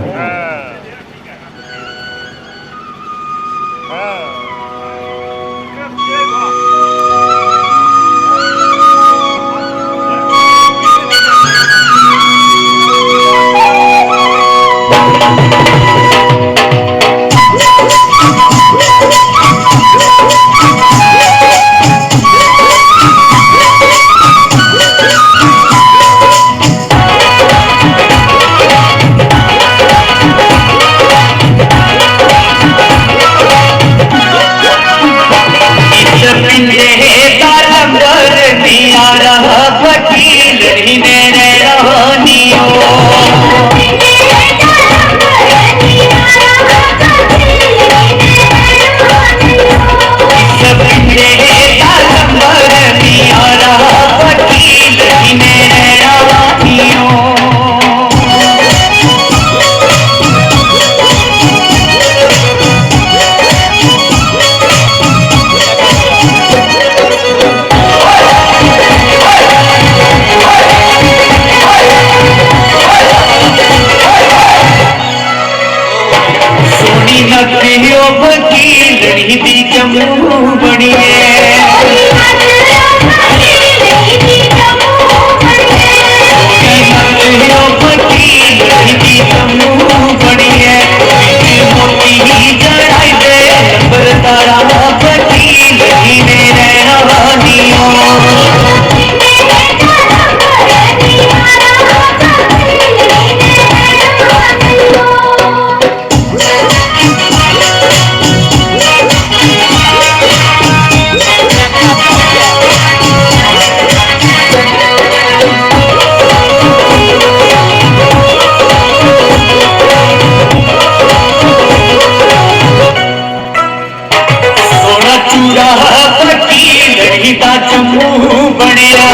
बनिया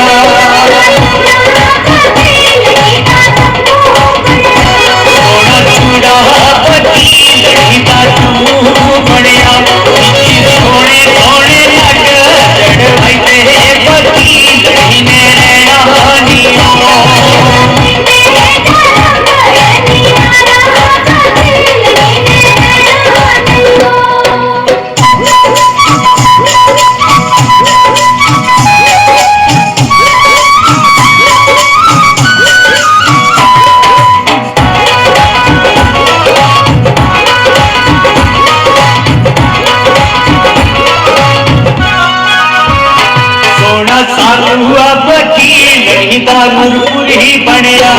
सोना चूड़ा बची लड़ी दा तू बनिया सोने सोने लग चढ़वाई ते बची लड़ी ने रहना सोना सालू बची लड़ी दा नूर ही बनिया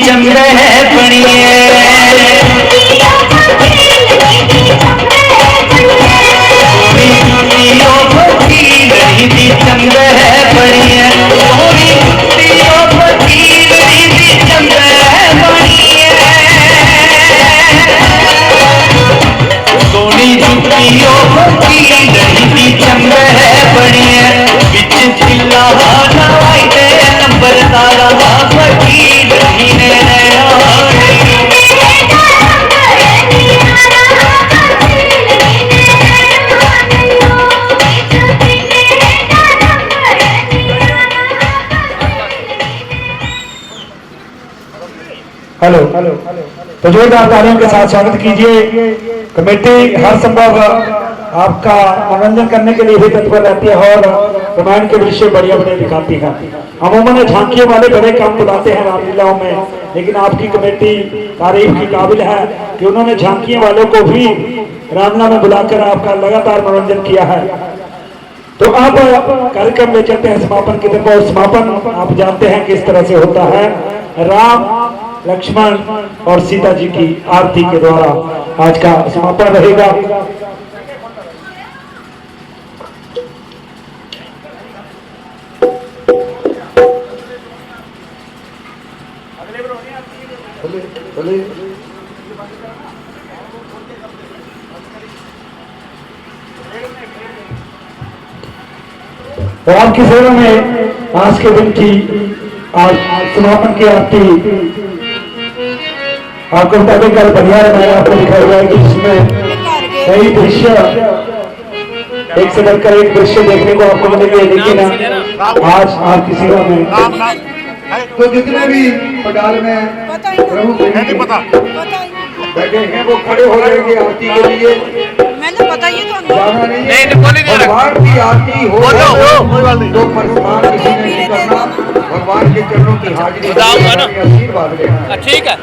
चंद्र है बनिए चंद्र है बनिए चंद्र है बनिए सोनी जुतियों की चंद्र है बनिए बिच चिल्ला नवाई दे नंबर तारा बची हेलो तो जोरदार तालियों के साथ स्वागत कीजिए। कमेटी हर संभव आपका मनोरंजन करने के लिए भी तत्पर रहती है और रामायण के दृश्य बढ़िया बढ़िया दिखाती है। अमूमन झांकियों वाले बड़े काम बुलाते हैं रामलीलाओं में, लेकिन आपकी कमेटी तारीफ की काबिल है कि उन्होंने झांकियों वालों को भी रामलीला में बुलाकर आपका लगातार मनोरंजन किया है। तो अब कार्यक्रम में चलते हैं समापन की तरफ। और समापन आप जानते हैं किस तरह से होता है। राम लक्ष्मण और सीता जी की आरती के द्वारा आज का समापन रहेगा। और आपकी सेवा में आज के दिन की आज समापन की आरती आपको बता दें कल बढ़िया मैंने आपको दिखाया हुआ है कि जिसमें कई दृश्य एक से बढ़कर एक दृश्य देखने को आपको मिलेंगे, लेकिन आज आपकी सेवा में तो जितने भी पंडाल में प्रमुख बैठे हैं वो खड़े हो जाएंगे आरती के लिए। मैंने बताइए तो जाना नहीं है। भगवान की आरती हो तो प्रस्थान किसी ने नहीं करना, भगवान के चरणों की हाजिरी आशीर्वाद लेना। ठीक है।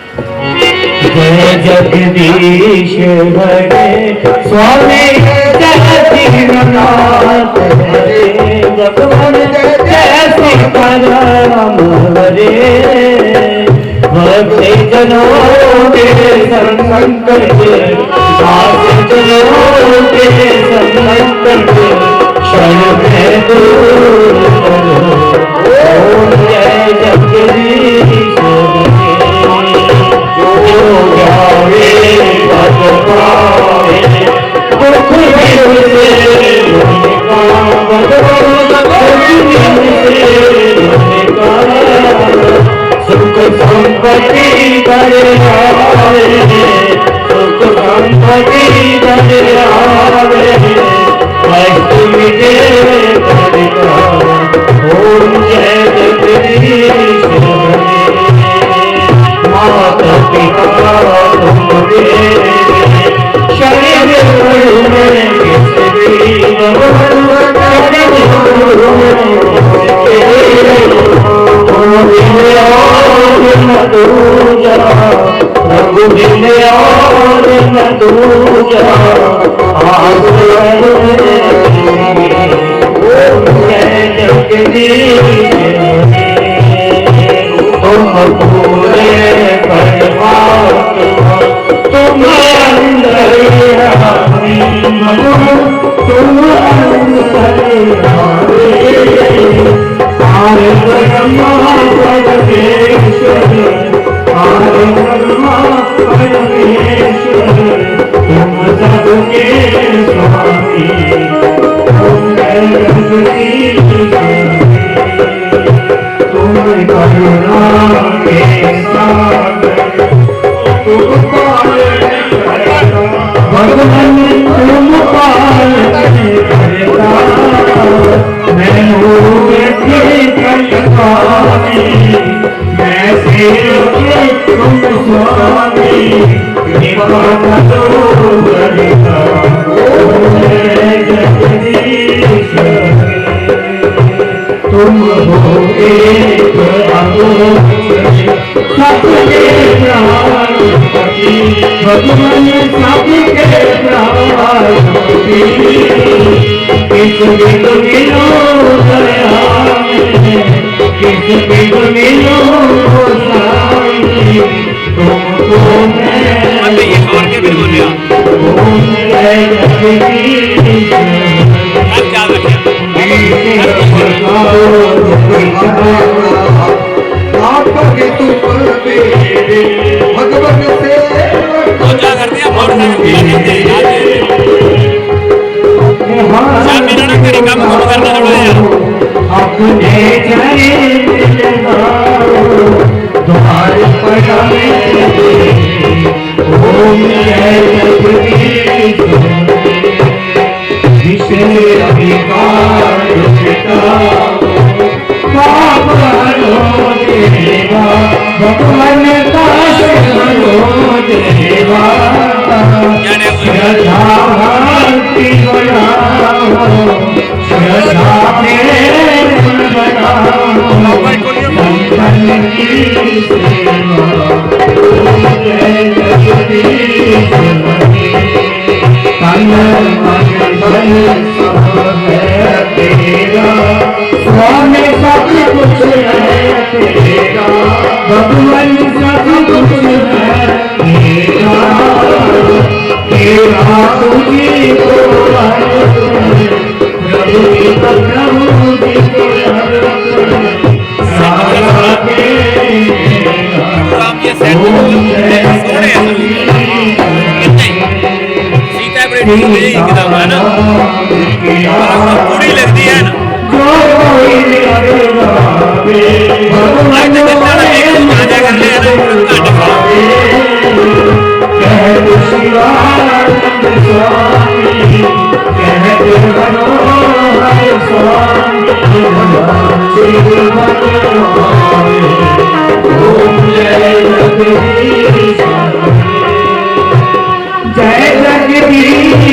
जय जगदीश हरे स्वामी जय दीननाथ हरे भगवान जय सीताराम हरे भक्त जनों के संकट क्षण में दूर ओम जय जगदीश जो जावे पद पावे दुख दिन से सुख संपत्ति करे आवे सुख संपत्ति करे आवे ओम जय जगदीश माता पिता तुम्हारे शरीर में तुम पूरे परमात्मा तुम अंदर तुम अंदर आरे ब्रह्मा परमेश्वर आरे ब्रह्मा परमेश्वर तुम सबके स्वामी तुम जगदीश तुम करुणा के सागर तुम पालन भगवान तुम पालन करता मैं हूँ मैं सेवके तुम स्वामी कृपा करो करता जगदीश तुम हो एक सबके प्राणपति भगवान सबके प्राणपति किस बिद मिलो दया किस बिद मिलो गोसाई तुमको मैं ओम जय जगदीश आपके तुम मेरे भगवान से अपने द्वार पढ़ाए ओम जय जगदीश विषय अधिकार देवा भगवान का देवा श्रद्धा भक्ति बढ़ाओ श्रद्धा प्रेम बढ़ाओ संतन की सेवा जय जगदीश तन मन धन सब है तेरा स्वामी सब कुछ है तेरा भगवान सब कुछ है तेरा तेरा तुझी को प्रभु जी को सारा पूरी लगती है ना जय जगदीश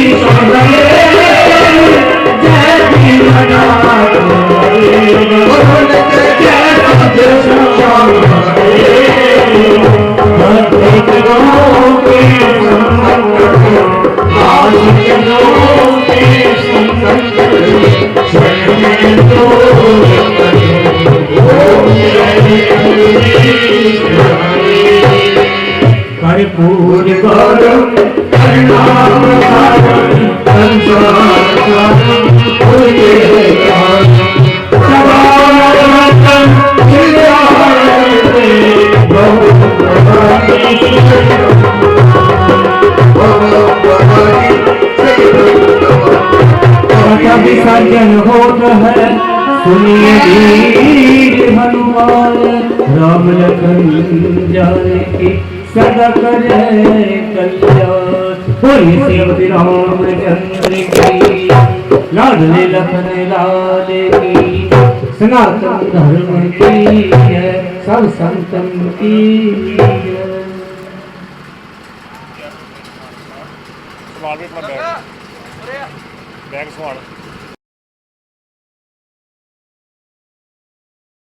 कर्पूर गौरम करुणा है सुनिए वीर हनुमान, राम लखन जाने की सदा करे कल्याण। बोलिए श्रीमती रामचंद्र की, लाडले लखन लाल की, सनातन धर्म की है, सब संतन की है। बैग संभाल